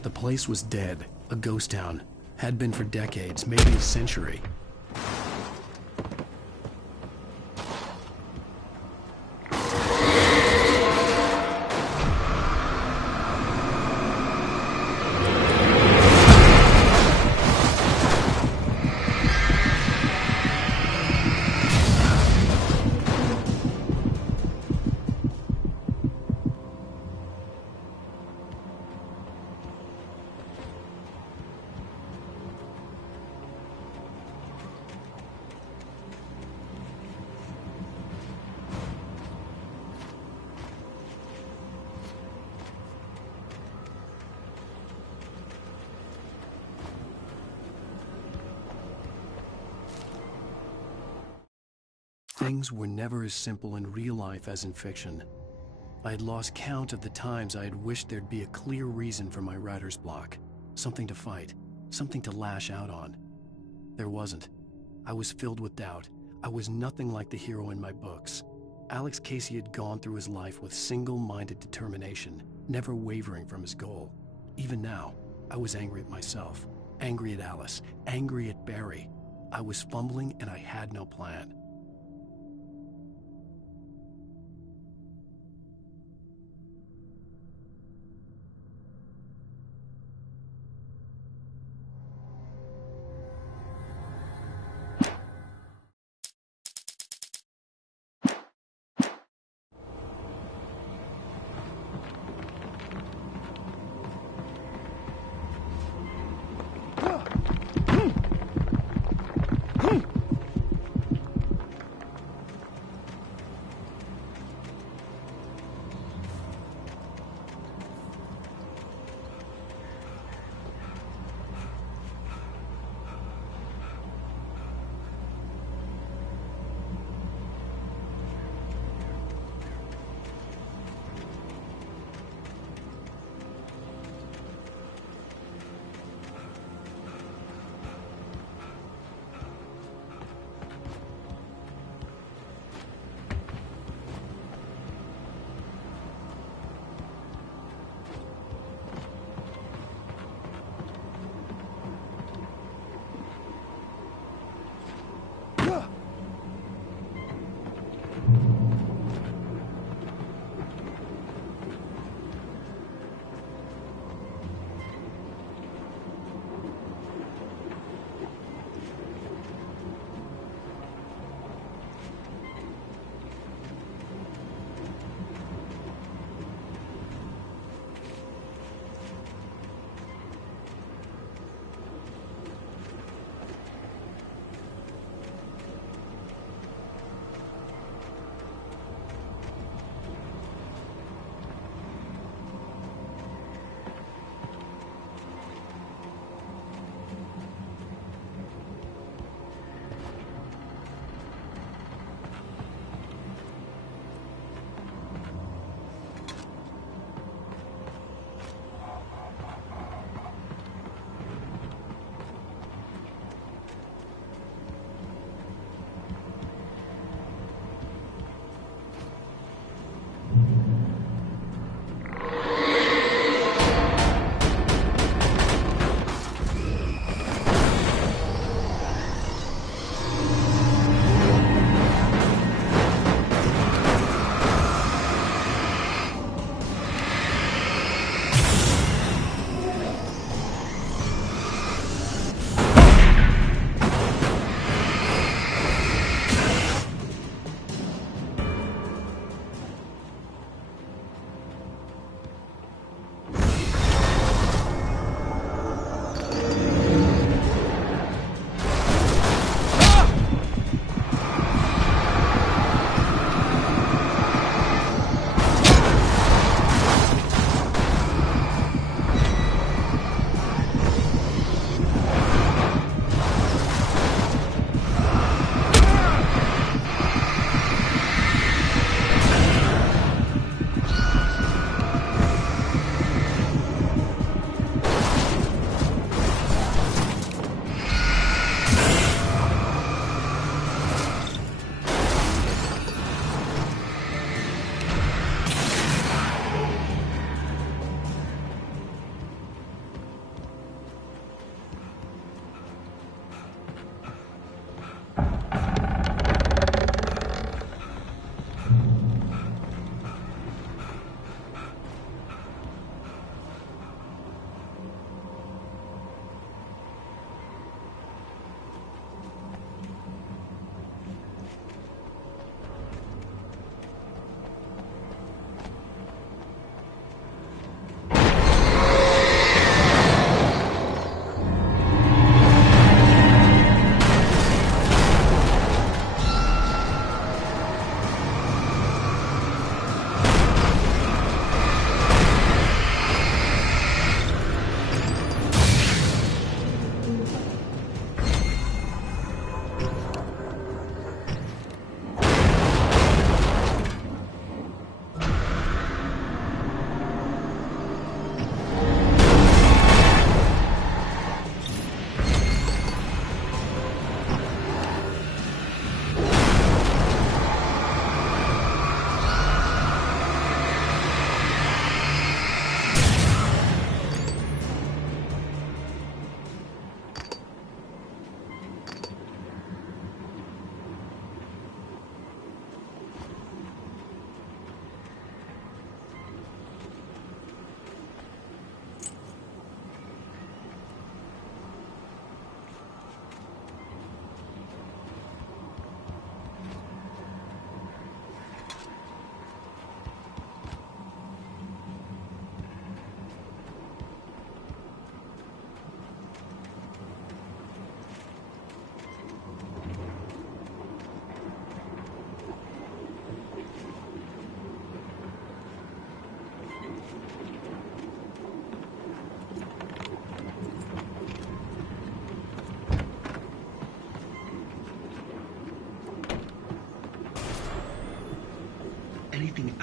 The place was dead, a ghost town. Had been for decades, maybe a century. Things were never as simple in real life as in fiction. I had lost count of the times I had wished there'd be a clear reason for my writer's block. Something to fight, something to lash out on. There wasn't. I was filled with doubt. I was nothing like the hero in my books. Alex Casey had gone through his life with single-minded determination, never wavering from his goal. Even now, I was angry at myself, angry at Alice, angry at Barry. I was fumbling and I had no plan.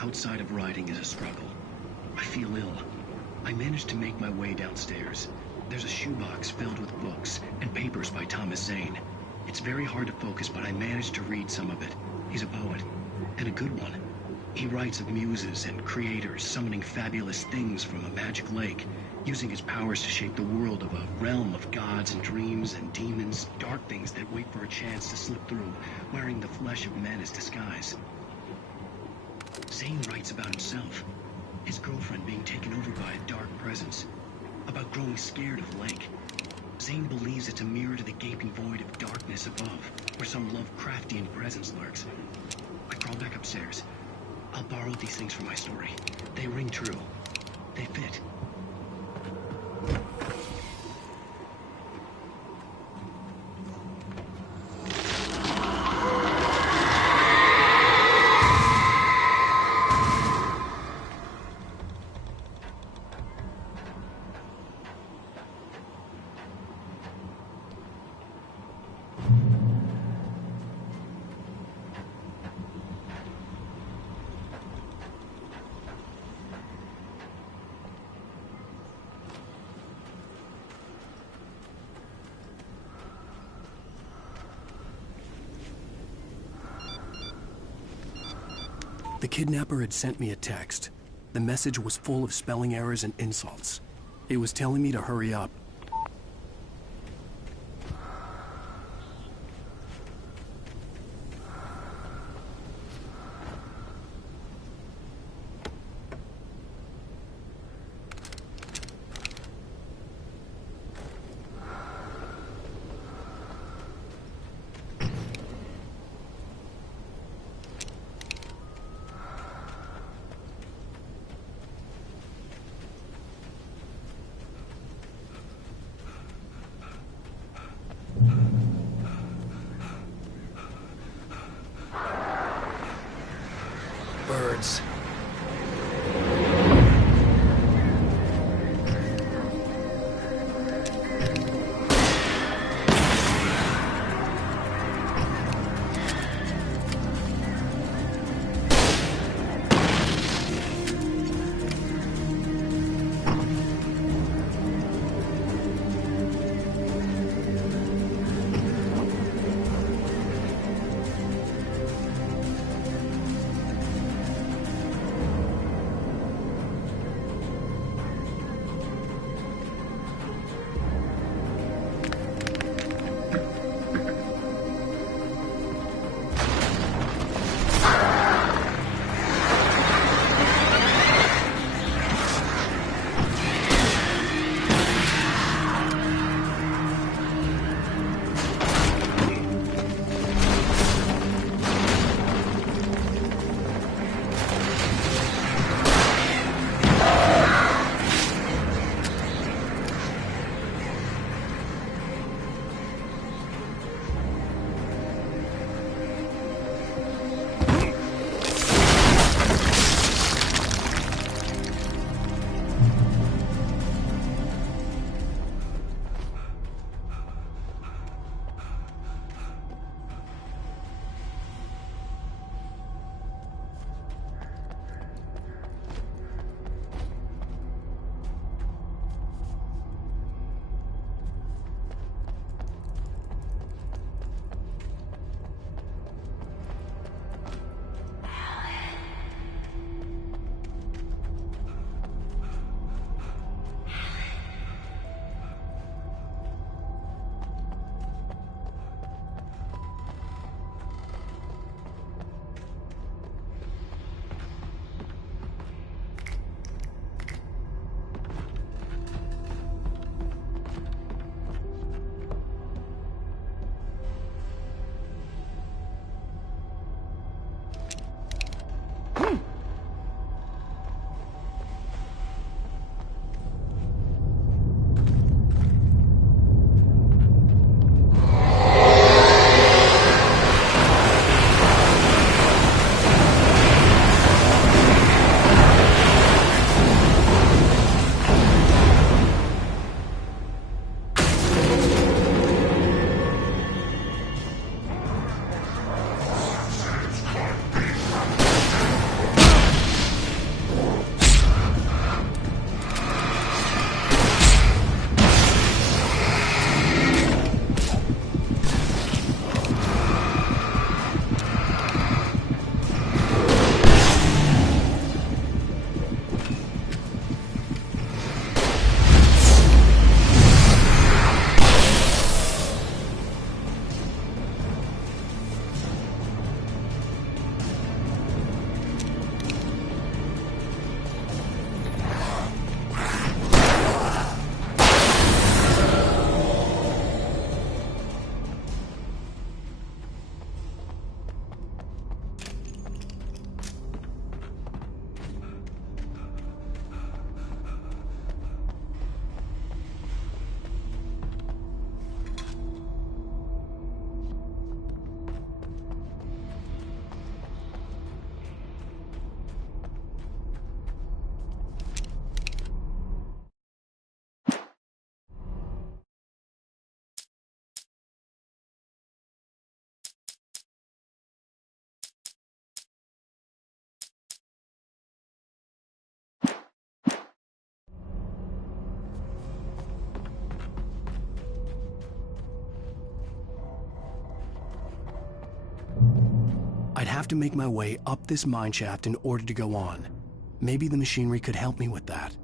outside of riding is a struggle. I feel ill. I managed to make my way downstairs. There's a shoebox filled with books and papers by Thomas Zane. It's very hard to focus, but I managed to read some of it. He's a poet, and a good one. He writes of muses and creators summoning fabulous things from a magic lake, using his powers to shape the world of a realm of gods and dreams and demons, dark things that wait for a chance to slip through, wearing the flesh of men as disguise. Zane writes about himself, his girlfriend being taken over by a dark presence, about growing scared of the lake. Zane believes it's a mirror to the gaping void of darkness above, where some Lovecraftian presence lurks. I crawl back upstairs. I'll borrow these things for my story. They ring true. They fit. The kidnapper had sent me a text. The message was full of spelling errors and insults. It was telling me to hurry up. I'd have to make my way up this mine shaft in order to go on. Maybe the machinery could help me with that.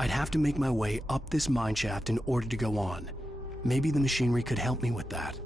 I'd have to make my way up this mine shaft in order to go on. Maybe the machinery could help me with that.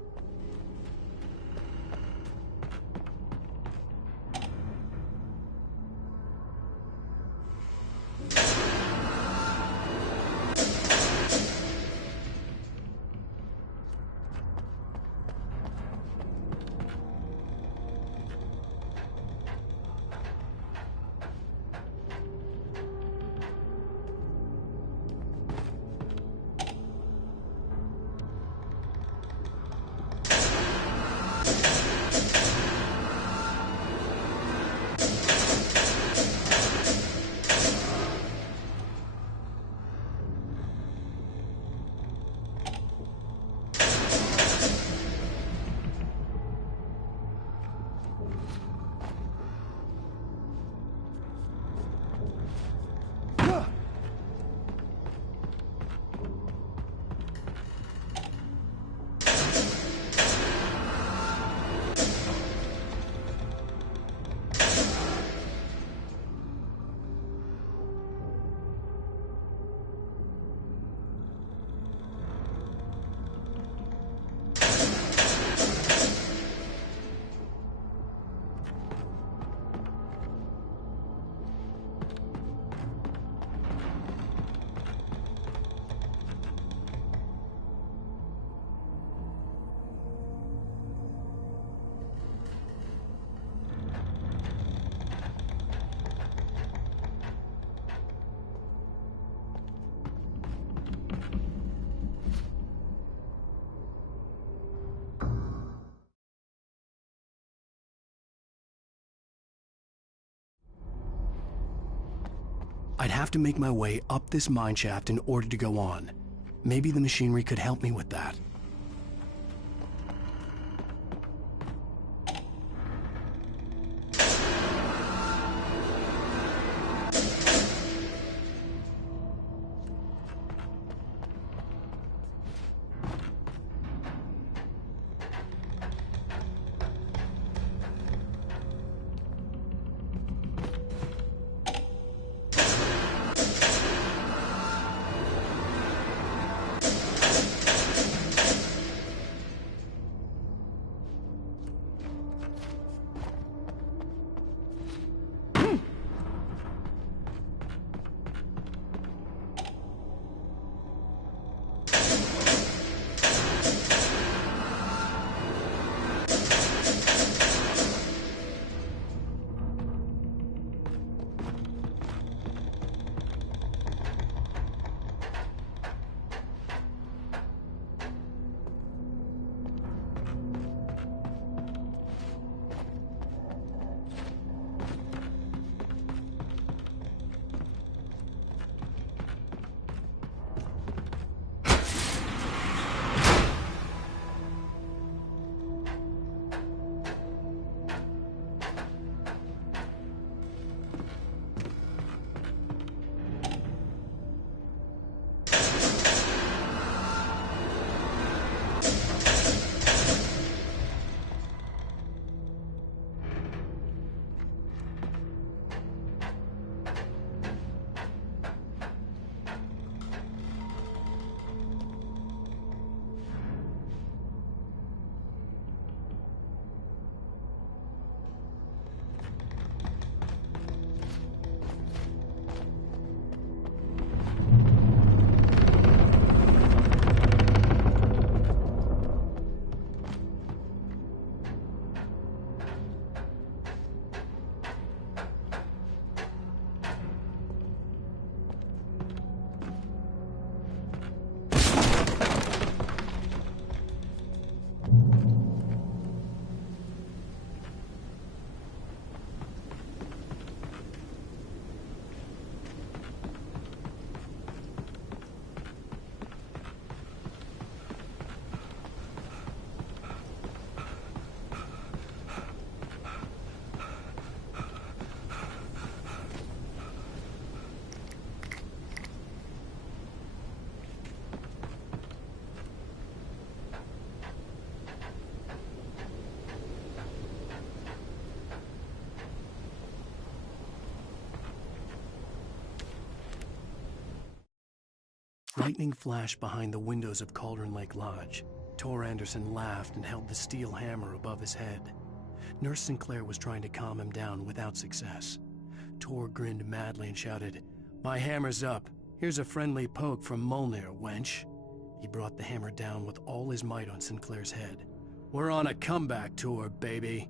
I'd have to make my way up this mine shaft in order to go on. Maybe the machinery could help me with that. Lightning flashed behind the windows of Cauldron Lake Lodge. Tor Anderson laughed and held the steel hammer above his head. Nurse Sinclair was trying to calm him down without success. Tor grinned madly and shouted, "My hammer's up. Here's a friendly poke from Molnir, wench." He brought the hammer down with all his might on Sinclair's head. "We're on a comeback tour, baby."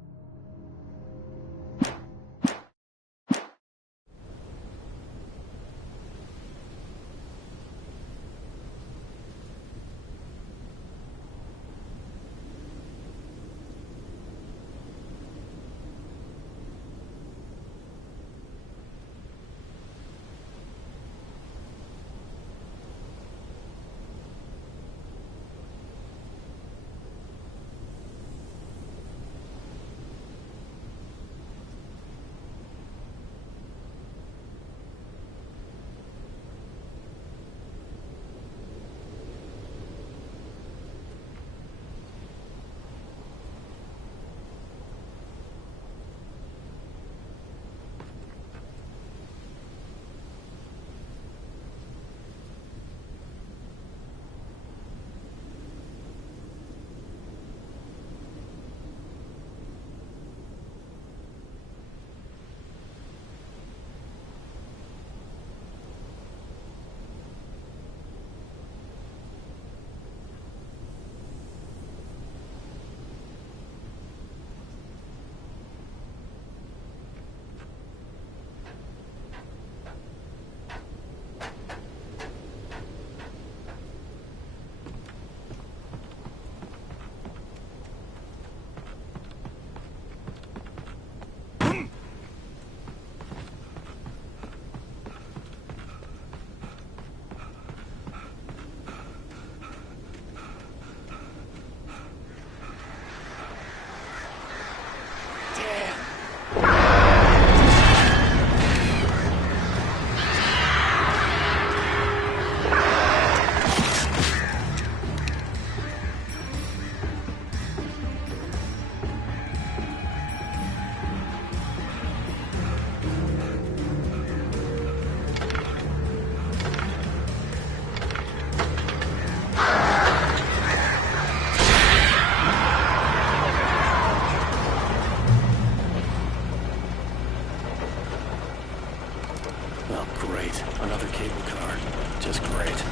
Oh, great. Another cable car. Just great.